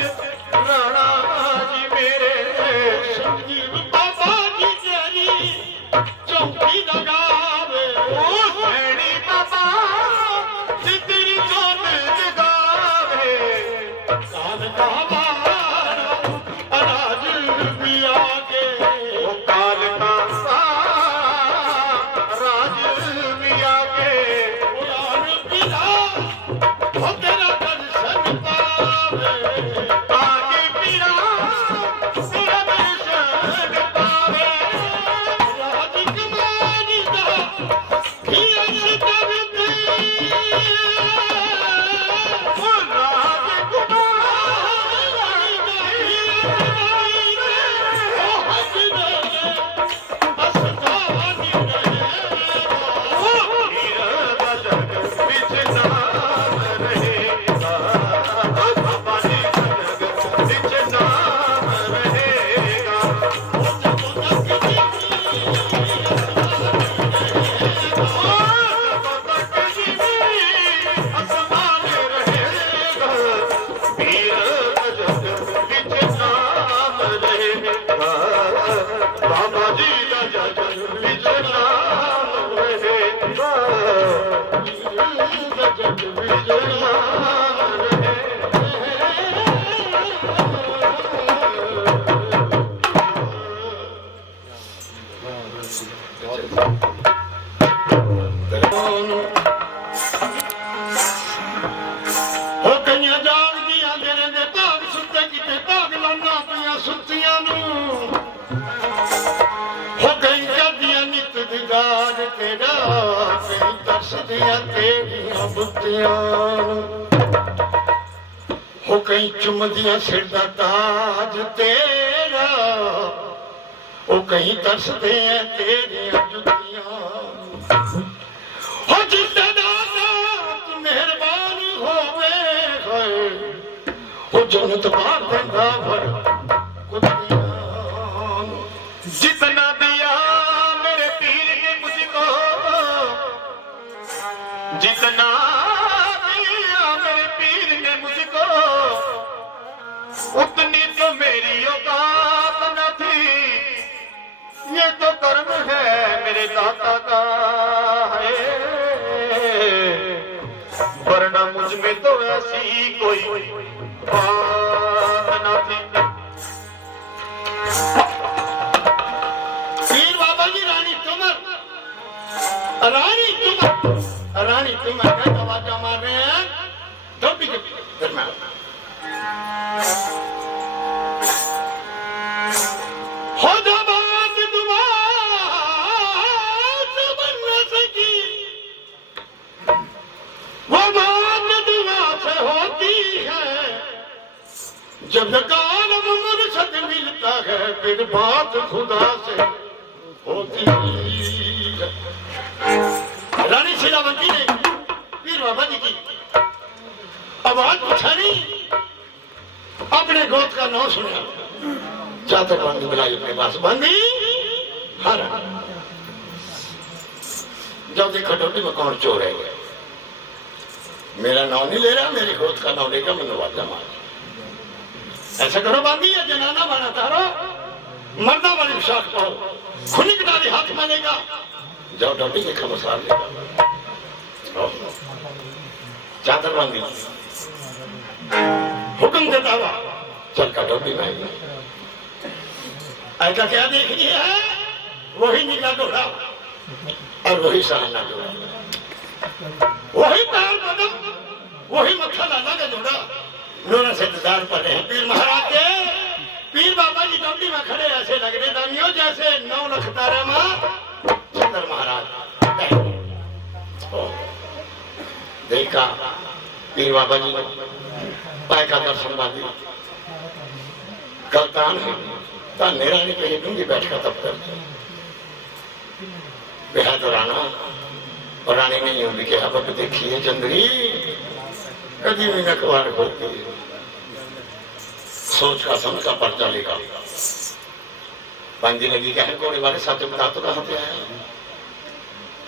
ਰਾਣਾ ਜੀ ਮੇਰੇ संजीव बाबा की तेरी चौकी लगावे ਉਹ ਸੈਣੀ ਬਾਬਾ ਜੀ ਤੇਰੀ ਜੋਤ ਜਗਾਵੇ कान का बारा अनाज भी आके ਉਹ ਕਾਲ ਕਾ ਰਾਜ ਵੀ ਆ ਕੇ उड़ान पिला हो तेरा दर्शन पावे ਆਗੇ ਪੀਰਾ ਤੇਰਾ ਦਰਸ਼ਨ बाबा जी दा जग विच नाम रहे जग विच नाम रहे हो कईयां जागदियां मेरे दे भाग सुते किते भाग लाना पियां सुतियां नू हो कई करदियां नित दीदार तेरा कई तरसदियां तेरियां बुद्धियां हो कई चुमदियां सिर दा ताज तेरा ओ कहीं तरसदे हैं तेरियां जुतियां हो जिसदा दाता मेहरबान होवे हो जन्नत पार देंदा भर कुतियां जितना दिया मेरे पीर ने मुझको जितना दिया मेरे पीर ने मुझको उतनी तो मेरी औकात न थी ये तो कर्म है मेरे दाता का है वरना मुझ में तो ऐसी कोई बात न थी पीर बाबा जी रानी तुमर का आवाजा मार रहे हैं धोबी के दरम्यान हो जा बात दुआ से बन न सकी वो बात दुआ से होती है जब कालम मुर्शद मिलता है फिर बात खुदा से होती है रानी शीलावती ने पीर बाबा जी की आवाज पछाड़ी अपने गोद का नाम सुना चादर बंदी बुलाई अपने पास बंदी हरा जब देखो डोली में कौन चोर है मेरा नाम नहीं ले रहा मेरी गोद का नाम लेकर मैं नवाजा मार ऐसा करो बांधी या जनाना बना तारो मर्दा वाली विशाख पाओ खुली किनारे हाथ मानेगा जाओ डोली के खमसार लेगा चादर बांधी हुक्म देता हुआ चल का डोली में ऐसा क्या देख रही है वही नीला डोरा और वही सराहना डोरा वही पैर बदम वही मक्खा लाला का जोड़ा दोनों से इंतजार कर रहे हैं पीर महाराज के पीर बाबा जी डोली में खड़े ऐसे लग रहे दानियों जैसे 9 लाख तारा मां चंद्र महाराज देखा पीर बाबा जी ने पाए का दर्शन बांधी गलतान है धन्य रानी कहीं डूंगी बैठ कर तब कर बेहद राणा और रानी ने यूं भी कहा बब देखी है चंद्री कभी भी नकवार होती सोच का समझ का पर्चा लेगा बंदी लगी क्या है कोड़े वाले साथ बता तो कहाँ पे आया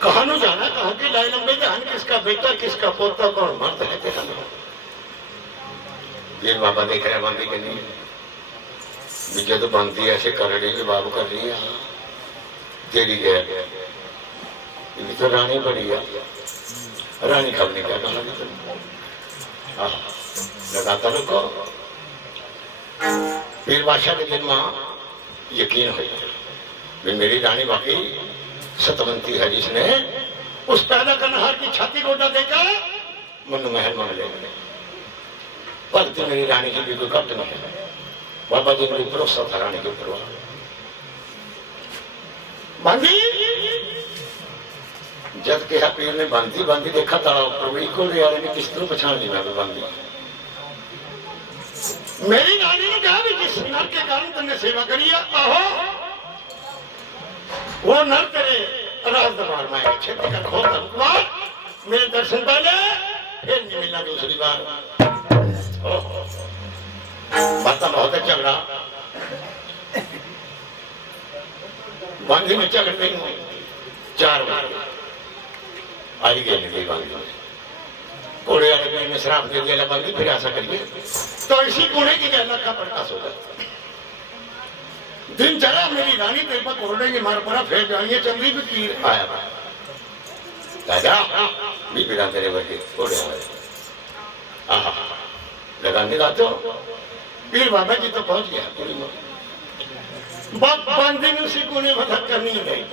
कहा नु जाना कहा की लाई लंबे जान किसका बेटा किसका पोता कौन मर्द है तेरा ये बाबा देख रहे बंदी के नहीं जब तो बनती ऐसे कर रही जवाब कर रही है तेरी गैर तो रानी बड़ी है रानी कब नहीं क्या कहा लगाता रुको फिर बादशाह के दिन मां यकीन हो मेरी रानी वाकई सतवंती है जिसने उस पैदा करनहार की छाती गोटा देकर मनु महल मांग ले पर तो मेरी रानी की भी कोई कब्ज नहीं है बाबा जी ने भरोसा था रानी के ऊपर बांधी जब के पीर ने बांधी बांधी देखा था प्रभु को ने किस तरह पछाण ली मैं बांधी मेरी रानी ने कहा भी जिस नर के कारण तुमने सेवा करी है आहो वो नर तेरे राज दरबार में आएगा क्षेत्र का खोल दरबार मेरे दर्शन पहले फिर नहीं मिलना दूसरी बार बाता बहुत झगड़ा बांधी में झगड़ गई 4 बार आई गई बांधी घोड़े वाले ने शराब दे दिया बांधी फिर ऐसा करिए तो इसी कूड़े की गहना का प्रकाश होगा दिन चढ़ा मेरी रानी तेरे पर कोरडेंगे मार पड़ा फिर जानिए चंद्री पे की आया दादा बीबी रात तेरे वर्गे कोड़े आए आहा लगाने का तो पीर बाबा जी तो पहुंच गया पूरी बात बांधी ने उसी कोने मदद करनी नहीं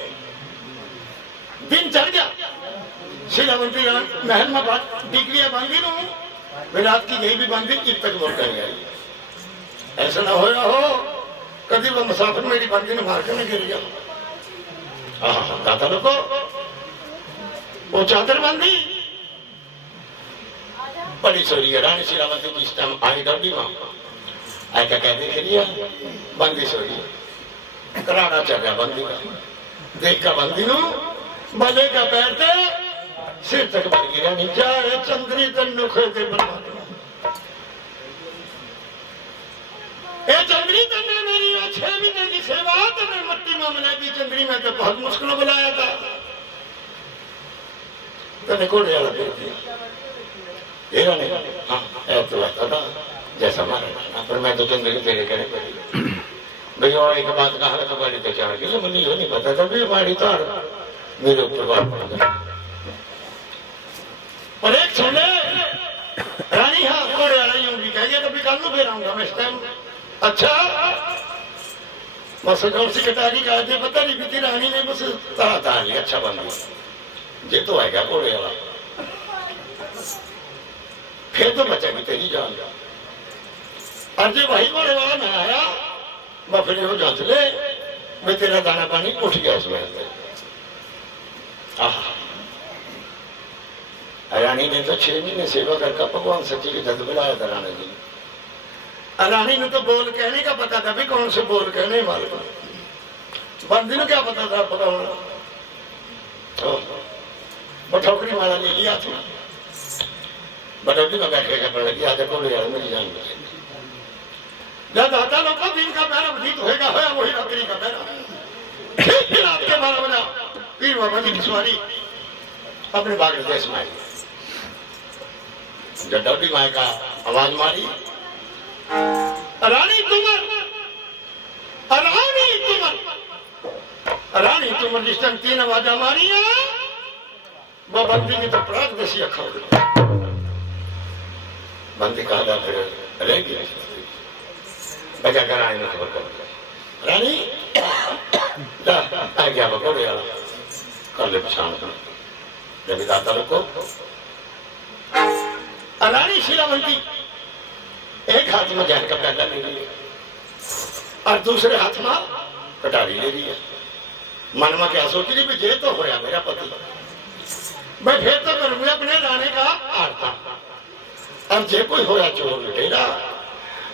दिन चढ़ गया शिलावंती महल में बात डिग्रिया बांधी नो विराट की गई भी बांधी ईद तक बोल कर गई ऐसा ना हो रहा हो कभी वो मुसाफिर मेरी बांधी ने मार कर नहीं गिर गया दादा लोग वो चादर बांधी बड़ी सोरी है रानी शिलावंती की इस टाइम आई डबी मां आई क्या कहते खिलिया बंदी सोरी कराना चल रहा बंदी का देख का बंदी नो बले का पैर थे सिर तक बढ़ गिरा नहीं जाए चंद्री तन्नु खोदे बर्बाद ए चंद्री तन्ने मेरी 6 महीने की सेवा तन्ने मट्टी में मना दी चंद्री में तो बहुत मुश्किल बुलाया था तन्ने कोड़े वाला फिर दिया ये नहीं हाँ ऐ तो लगता था जैसा मारा पर मैं तो चंद्री तेरे कहने पड़ी भैया और एक बात कहा तो बड़ी तो चार के मुझे ये नहीं पता था भी हमारी तार मेरे ऊपर बात पड़ गया और एक छोले रानी हाँ कोड़े वाला यूं भी कह गया कभी कल को फिर आऊंगा मैं इस टाइम अच्छा बस कौन सी कटारी का आगे पता नहीं बीती रानी ने बस तारा लिया अच्छा बन गया ये तो आएगा कोड़े वाला फिर तो बचेगी तेरी जान और जो वही कोड़े वाला ना आया मैं फिर वो जांच ले मैं तेरा दाना पानी उठ गया उसमें रानी ने तो 6 महीने सेवा करके भगवान सच्ची की जद बुलाया था रानी जी रानी ने तो बोल कहने का पता था भी कौन से बोल कहने वाले बंदी ने क्या पता था बताओ बठौकरी वाला ले लिया था बटौटी में बैठे पड़ लगी आगे को ले मेरी जान जब आता लोग दिन का पैरा वधित होएगा होया वही रात्रि का पैरा फिर रात के 12 बजा पीर बाबा जी की सवारी अपने बाग देश में आई जडौटी माए का आवाज मारी रानी तुमर रानी तुमर जिस टाइम 3 आवाजा मारी वो बंदी की तो प्राग दसी अखा बंदी कहा फिर रहेगी बजा कर आए ना खबर कर रानी आ गया बकोड़े वाला कर ले पछाण जब दाता लोग को रानी शिलावंती एक हाथ में जहर का प्याला ले लिया और दूसरे हाथ में कटारी ले लिया मन में क्या सोच रही भी ये तो होया मेरा पति मैं फिर तो करूंगा अपने रानी का आरता और जे कोई होया चोर लुटेरा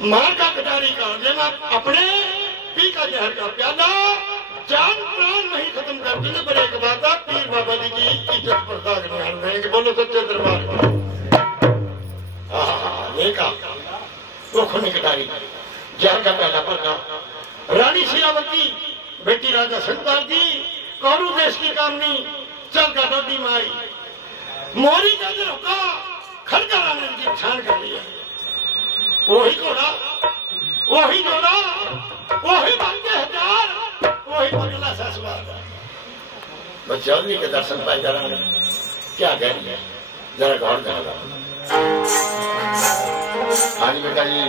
मार का कटारी का मैं अपने पी का जहर का प्याला जान प्राण नहीं खत्म कर देंगे पर एक बात है पीर बाबा जी की इज्जत पर दाग नहीं आने देंगे बोलो सच्चे दरबार देखा वो खुनी कटारी जहर का प्याला पर रानी शिलावती बेटी राजा संतार जी कौरू देश की कामनी चल का डोडी मारी मोरी का जो रुका खड़का रानी की छान कर लिया वही घोड़ा वही जोड़ा वही बांधे 1000 वही बदला ससुराल बस चौधरी के दर्शन पाए जरा क्या कह रही है जरा गौर करेगा हाँ जी बेटा जी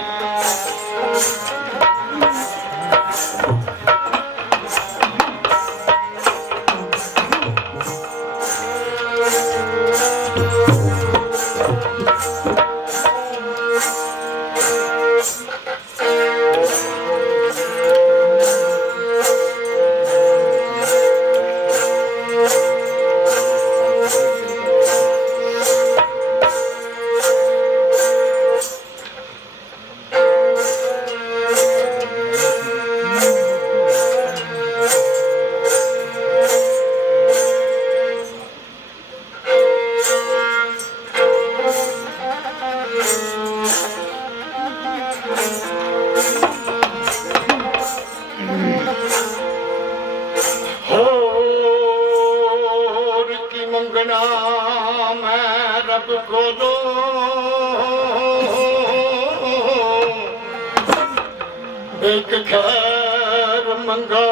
ਮੰਗਾ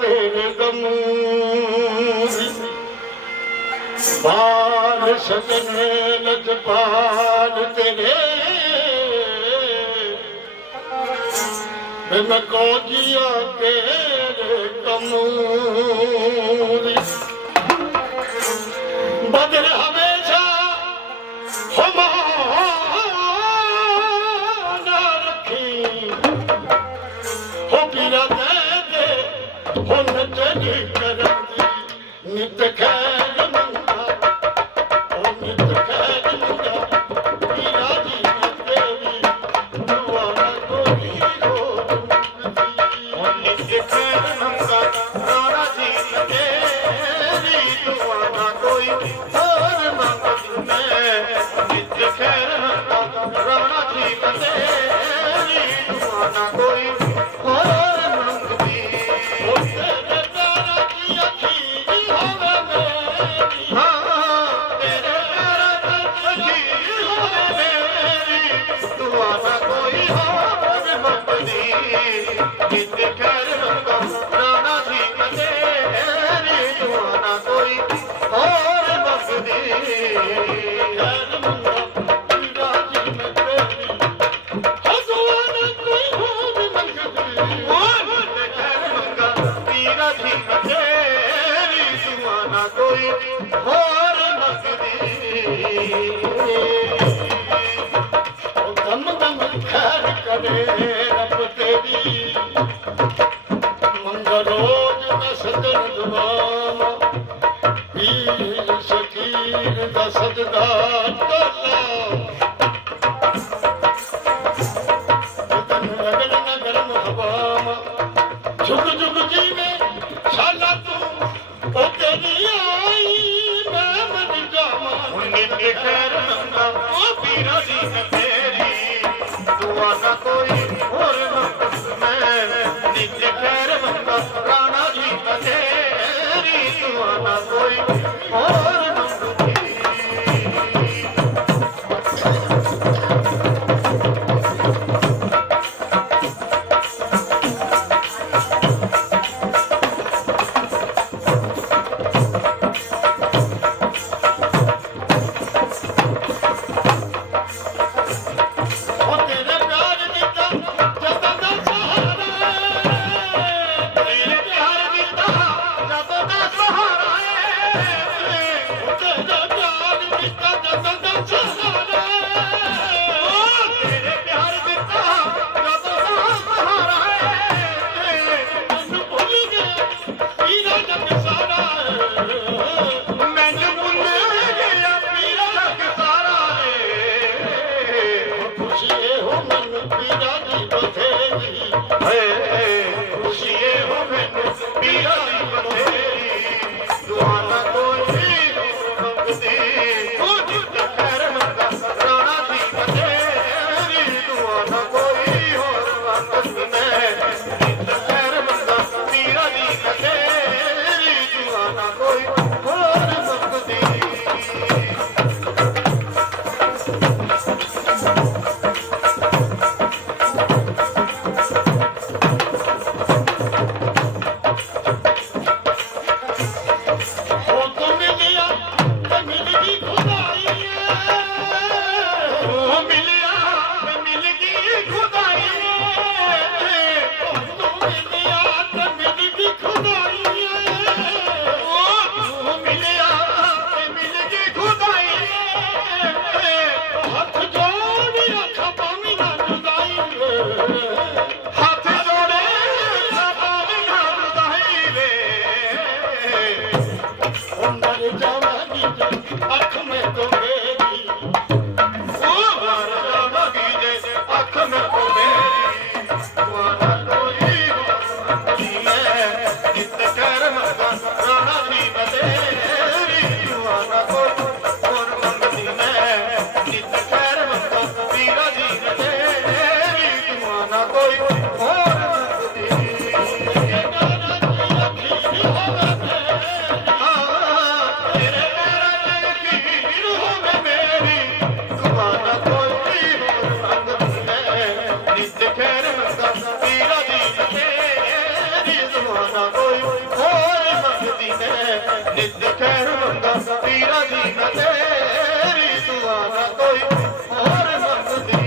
ਤੇਰੇ ਗਮ ਬਾਲ ਸਜਣੇ ਲਜਪਾਲ ਤੇਰੇ ਮੈਂ ਕੋ ਜੀਆ ਤੇਰੇ ਕਮੂਰੀ ਬਦਰ ਹਮੇਸ਼ਾ ਹਮਾਰਾ ਰੱਖੀ ਹੋ ਪੀਰਾ ਦੇ ਹੋ ਨਚਨੀ ਕਰਦੀ ਨਿਤ ਖੈਰ ਮੰਗਾ ਹੋ ਨਿਤ ਖੈਰ ਮੰਗਾ ਪੀਰਾ ਜੀ ਤੇਰੀ ਦੁਆ ਨਾ ਕੋਈ ਹੋ ਨਿਤ ਖੈਰ ਮੰਗਾ ਰਾਣਾ ਜੀ ਤੇਰੀ ਦੁਆ ਨਾ ਕੋਈ ਹੋਰ ਮੰਗਦੀ ਮੈਂ ਨਿਤ ਖੈਰ ਮੰਗਾ ਰਾਣਾ ਜੀ ਤੇਰੀ ਦੁਆ ਨਾ ਕੋਈ ਹੋਰ ਮੰਗਦੀ ਹੋ ਤੇਰੇ ਪਿਆਰਾ ਦੀ ਅੱਖੀ ਹੋਵੇ ਮੇਰੀ ਹਾਂ ਤੇਰੇ ਪਿਆਰਾ ਦੀ ਅੱਖੀ ਹੋਵੇ ਮੇਰੀ ਦੁਆ ਨਾ ਕੋਈ ਹੋਰ ਮੰਗਦੀ ਨਿਤ ਖੈਰ ਮੰਗਾ ਰਾਣਾ ਜੀ ਤੇਰੀ ਦੁਆ ਨਾ ਕੋਈ ਹੋਰ ਮੰਗਦੀ ਖੈਰ ਮੰਗਾ ਪੀਰਾ ਜੀ ਮੈਂ ਤੇਰੀ ਹੋ ਦੁਆ ਨਾ ਕੋਈ ਹੋਰ ਮੰਗਦੀ ਪੀਰਾ ਜੀ ਤੇਰੀ ਦੁਆ ਨਾ ਕੋਈ ਹੋਰ ਮੰਗਦੀ ਉਹ ਦਮ ਦਮ ਖੈਰ ਕਰੇ ਰੱਬ ਤੇਰੀ ਮੰਗਾ ਰੋਜ਼ ਮੈਂ ਸਜਣ ਦੁਆਵਾਂ ਪੀਰ ਸ਼ਕੀਰ ਦਾ ਸਜਦਾ ਟੋਲਾ ਤਨ ਰਗੜ ਨਾ ਗਰਮ ਹਵਾਵਾਂ ਝੁਕ ਝੁਕ ਜੀਵੇ ਸ਼ਾਲਾ ਤੂੰ ਉਹ ਤੇਰੀ ਆਈ ਮੈਂ ਮਰ ਜਾਵਾਂ ਨਿਤ ਖੈਰ ਮੰਗਾ ਉਹ ਪੀਰਾ ਜੀ ਤੇਰੀ ਦੁਆ ਨਾ ਕੋਈ ਹੋਰ ਮੰਗਦੀ ਮੈਂ ਨਿਤ ਖੈਰ ਮੰਗਾ ਰਾਣਾ ਜੀ ਤੇਰੀ ਦੁਆ ਨਾ ਕੋਈ ਹੋਰ ਮੰਗਦੀ ਉਹ ਤੇਰੇ ਪਿਆਰ ਦਿੱਤਾ ਜਦੋਂ ਦਾ ਸਹਾਰਾ ਤੇਰੇ ਪਿਆਰ ਦਿੱਤਾ ਜਦੋਂ ਦਾ ਸਹਾਰਾ ਏ ਤੇਰੇ ਪਿਆਰ ਦਿੱਤਾ ਜਦੋਂ ਦਾ ਸਹਾਰਾ ਤੇਰੇ ਪਿਆਰ ਦਿੱਤਾ ਜਦੋਂ ਦਾ ਸਹਾਰਾ ਏ ਮੈਨੂੰ ਭੁੱਲ ਗਿਆ ਪੀਰਾ ਜਗ ਸਾਰਾ ਮੈਨੂੰ ਭੁੱਲ ਗਿਆ ਪੀਰਾ ਜਗ ਸਾਰਾ ਏ ਖੁਸ਼ੀ ਹੋ ਮੈਨੂੰ ਪੀਰਾ ਦੀ ਬਥੇਰੀ ਖੁਸ਼ੀਏ ਹੋ ਮੈਨੂੰ ਪੀਰਾ ਦੀ ਬਥੇਰੀ ਦੁਆ ਨਾ ਕੋਈ ਹੋਰ ਮੰਗਦੀ ਉਹ ਜਿੱਤ ਖੈਰ ਮੰਗਾ ਰਾਣਾ ਦੀ ਬਥੇਰੀ ਦੁਆ ਨਾ ਕੋਈ ਹੋਰ ਮੰਗਦੀ ਮੈਂ ਜਿੱਤ ਖੈਰ ਮੰਗਾ ਪੀਰਾ ਦੀ ਬਥੇਰੀ ਦੁਆ ਨਾ ਕੋਈ ਹੋਰ ਮੰਗਦੀ ਉਹ ਤੂੰ ਮਿਲਿਆ ਤੇ ਮਿਲ ਗਈ ਖੁਦਾਈ ਉਹ ਮਿਲਿਆ ਤੇ ਮਿਲ ਗਈ ਖੁਦਾਈ ਤੂੰ ਮਿਲਿਆ ਤੇ ਮਿਲ ਗਈ ਖੁਦਾਈ ਉਹ ਤੂੰ ਮਿਲਿਆ ਤੇ ਮਿਲ ਗਈ ਖੁਦਾਈ ਹੱਥ ਜੋੜੀ ਅੱਖਾਂ ਪਾਵੀ ਨਾ ਜੁਦਾਈ ਹੱਥ ਜੋੜੇ ਸਭਾਵੇਂ ਨਾ ਰੁਦਾਈ ਵੇ ਅੰਦਰ ਜਾਵਾਂਗੀ ਅੱਖ ਮੈਂ ਤੋਂ ਮੇਰੀ ਉਹ ਮਰ ਜਾਵਾਂਗੀ ਜੇ ਅੱਖ ਮੈਂ ਕੋ ਮੇਰੀ ਦੁਆਨਾ ਕੋਈ ਮੰਗਦੀ ਮੈਂ ਜਿੱਤ ਕਰ ਮੰਗਾ ਰਾਣਾ ਦੀ ਬਤੇਰੀ ਦੁਆਨਾ ਕੋਈ ਹੋਰ ਮੰਗਦੀ ਮੈਂ ਜਿੱਤ ਕਰ ਮੰਗਾ ਪੀਰਾ ਦੀ ਬਤੇਰੀ ਦੁਆਨਾ ਕੋਈ ਹੋਰ ਮੰਗਦੀ ਹਾਂ ਤੇਰੇ ਪੈਰਾਂ 'ਚ ਲਕੀਰ ਹੋਵੇ मैं नित खैर मंगा पीरा जी मैं तेरी दुआ ना कोई और मंगदी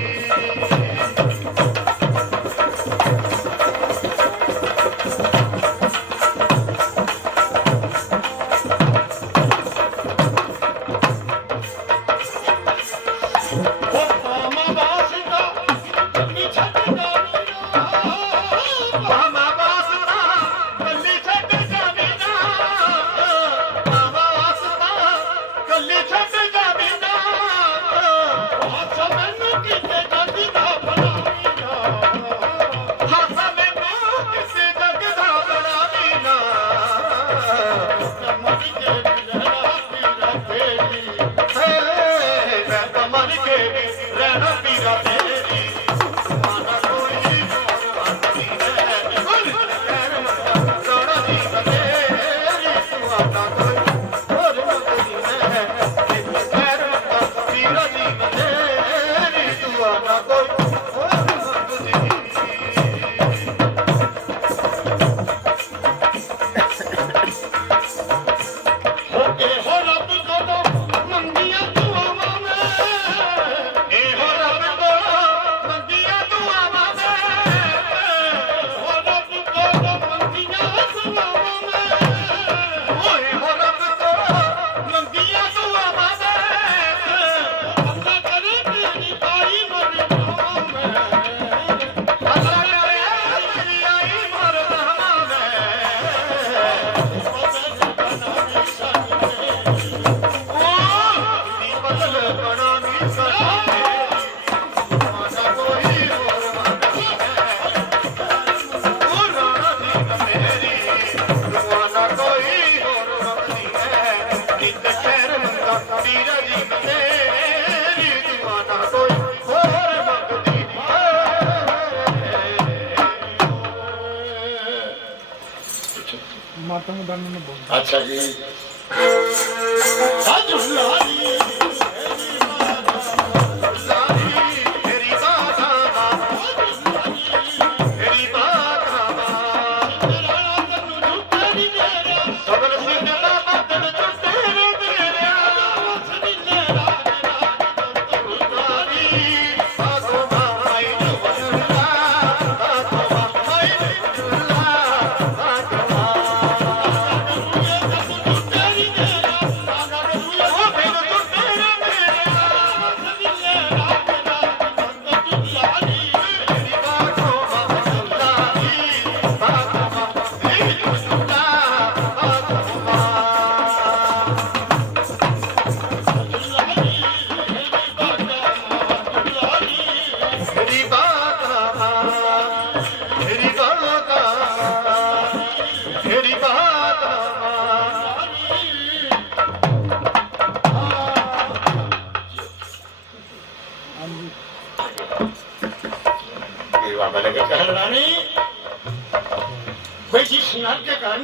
अच्छा जी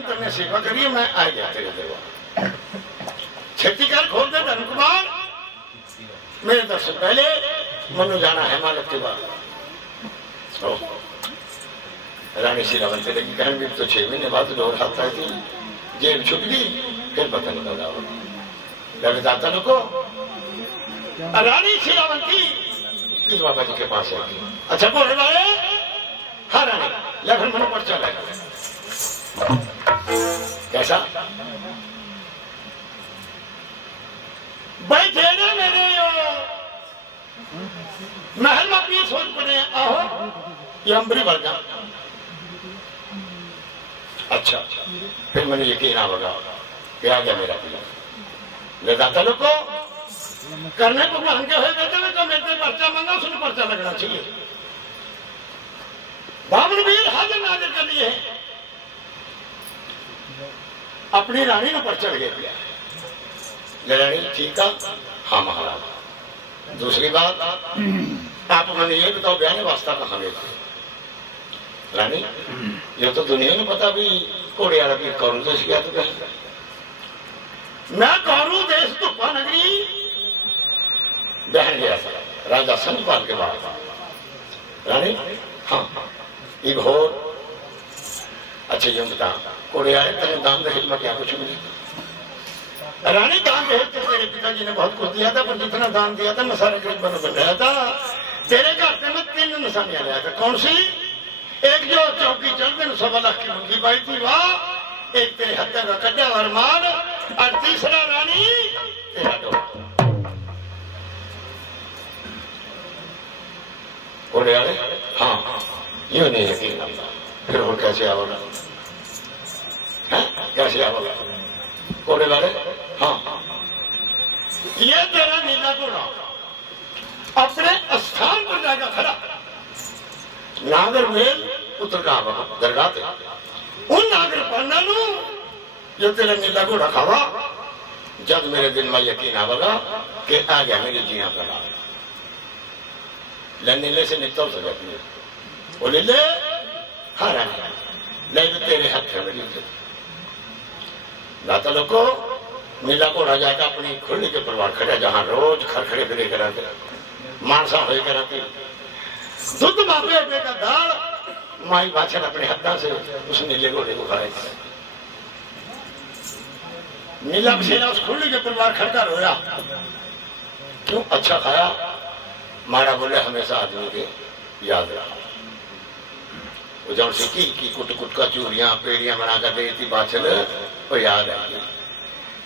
करने सेवा करिए मैं आ गया तेरे देवा छेती कर खोल दे धन कुमार मेरे दर्शन पहले मनु जाना है मालक के बाद रानी शीलावंती लगी कहने भी तो 6 महीने बाद दौड़ हाथ आई थी जेब छुप गई फिर पता नहीं लगा लगे जाता को रानी शीलावंती इस बाबा जी के पास आई अच्छा बोले वाले हाँ रानी लेकिन मनो पर चला कैसा बैठे ना मेरे महल में अपनी सोच पड़े आहो ये अंबरी भर जा अच्छा फिर मैंने यकीन आ लगा कि आ गया मेरा पिला ले जाता लोग को करने को महंगे के हुए बेटे में तो मेरे पर्चा मांगा उसने पर्चा लगना चाहिए बाबन वीर हाजिर नाजिर कर लिए अपनी रानी ने पर्चा लगे दिया ले रानी ठीक है हाँ महाराज दूसरी बात आप मैंने ये बताओ ब्याह वास्ता कहाँ गए थे रानी ये तो दुनिया में पता भी घोड़े वाला भी कौरू देश गया तो मैं कौरू देश तो नगरी बहन गया था राजा संतपाल के बाद रानी हाँ एक घोर अच्छा यूं बता कोड़े आए तेरे दान दहेज में क्या कुछ मिली? रानी दान दहेज तो तेरे पिताजी ने बहुत कुछ दिया था, पर जितना दान दिया था मैं सारे गरीबों को बनाया था। तेरे घर से मैं 3 निशानियां लाया था। कौन सी? एक जो चौकी चढ़ते 1.25 लाख की मुंगी पाई थी, वाह। एक तेरे हत्या का कड्डा और मार, और तीसरा रानी तेरा डोला। कोड़े आए? हाँ, यूं नहीं यकीन आता, फिर और कैसे आओगे? कैसे आओगे? कोड़े वाले? हाँ, ये तेरा नीला घोड़ा अपने स्थान पर जाकर खड़ा। नागर मेल उतर का दरगाह पे उन नागर पांडा जो तेरा नीला घोड़ा खावा, जब मेरे दिल में यकीन आवेगा कि आ गया मेरी जिया का लाल। ले नीले से निकल हो जाती है, वो नीले हारा ले तो तेरे हाथ में मेरी दाता लोगों नीला घोड़ा जाकर अपनी खुली के परिवार खड़े, जहां रोज खड़खड़े फिरे कराते मानसा हो कराते दुध बापे अड्डे का दाल माई बाछन अपने हत्था से उस नीले घोड़े को खाए। नीला बसेरा उस खुली के परिवार खड़का रोया, क्यों? अच्छा खाया। मारा बोले हमेशा आदमी के याद रहा। वो जब से की कुट कुट का चूरियां पेड़ियां बना कर दे थी बाछल, वो याद आई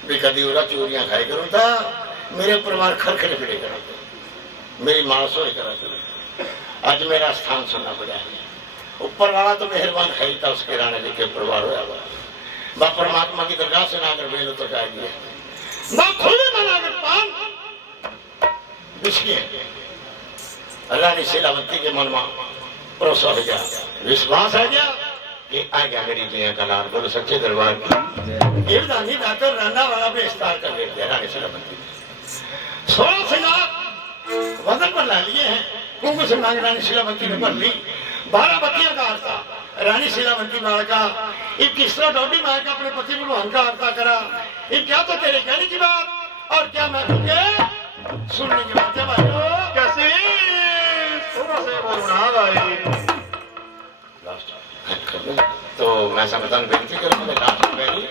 भी कभी उरा चूरियां खाई करूं था, मेरे परिवार खड़खड़े फिरे कराते, मेरी मां सोई कराते। आज मेरा स्थान सुनना पड़ा है। ऊपर वाला तो मेहरबान है था, उसके राणे जी के परिवार होया बा परमात्मा की दरगाह से ना कर बेलो तो जाएगी मां खुले बनाकर पान बिछिए। अल्लाह ने शीलावती के मन में भरोसा हो गया, विश्वास आ गया कि आ गया मेरी जिया का लाल। बोलो सच्चे दरबार की ये दानी दाकर राना वाला भी इस्तार कर ले दिया। रानी शीलावती 16 सिंगार वजन पर ला लिए हैं, कुंभ से मांग रानी शीलावती ने भर ली। 12 बत्तियां का आरता रानी शीलावती मार का, एक किसरा डोडी मार का अपने पति भगवान का आरता करा। ये क्या तो तेरे कहने की बात और क्या मैं तुझे सुनने की बात है भाइयों। कैसे थोड़ा से बोलना भाई। तो मैं समझता हूँ बेनती करूँगा लास्ट पहली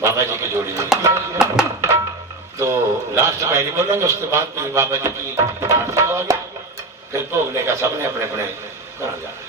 बाबा जी की जोड़ी में, तो लास्ट पहली बोलेंगे, उसके बाद फिर बाबा जी की आरती होगी, फिर भोगने का सबने अपने अपने करा जाना।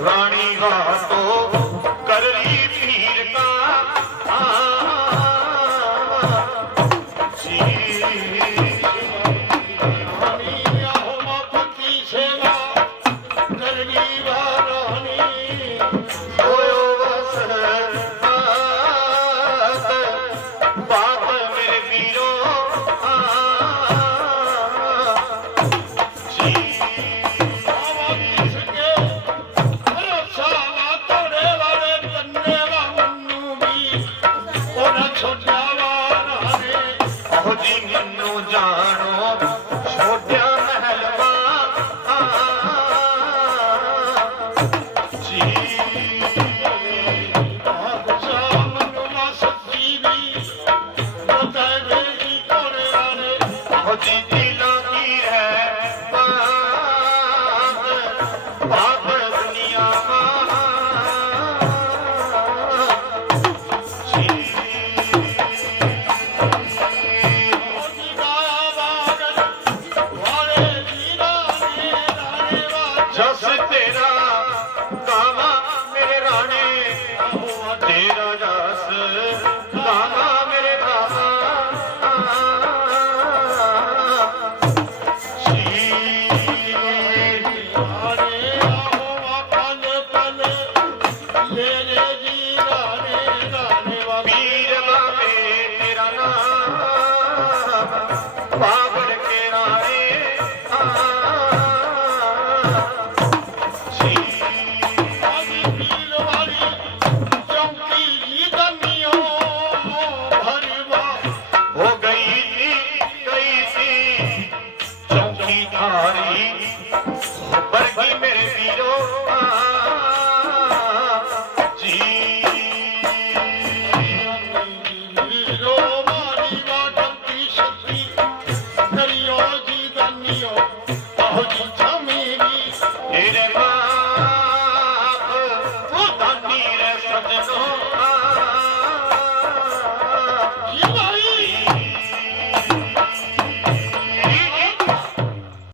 रानी घाटो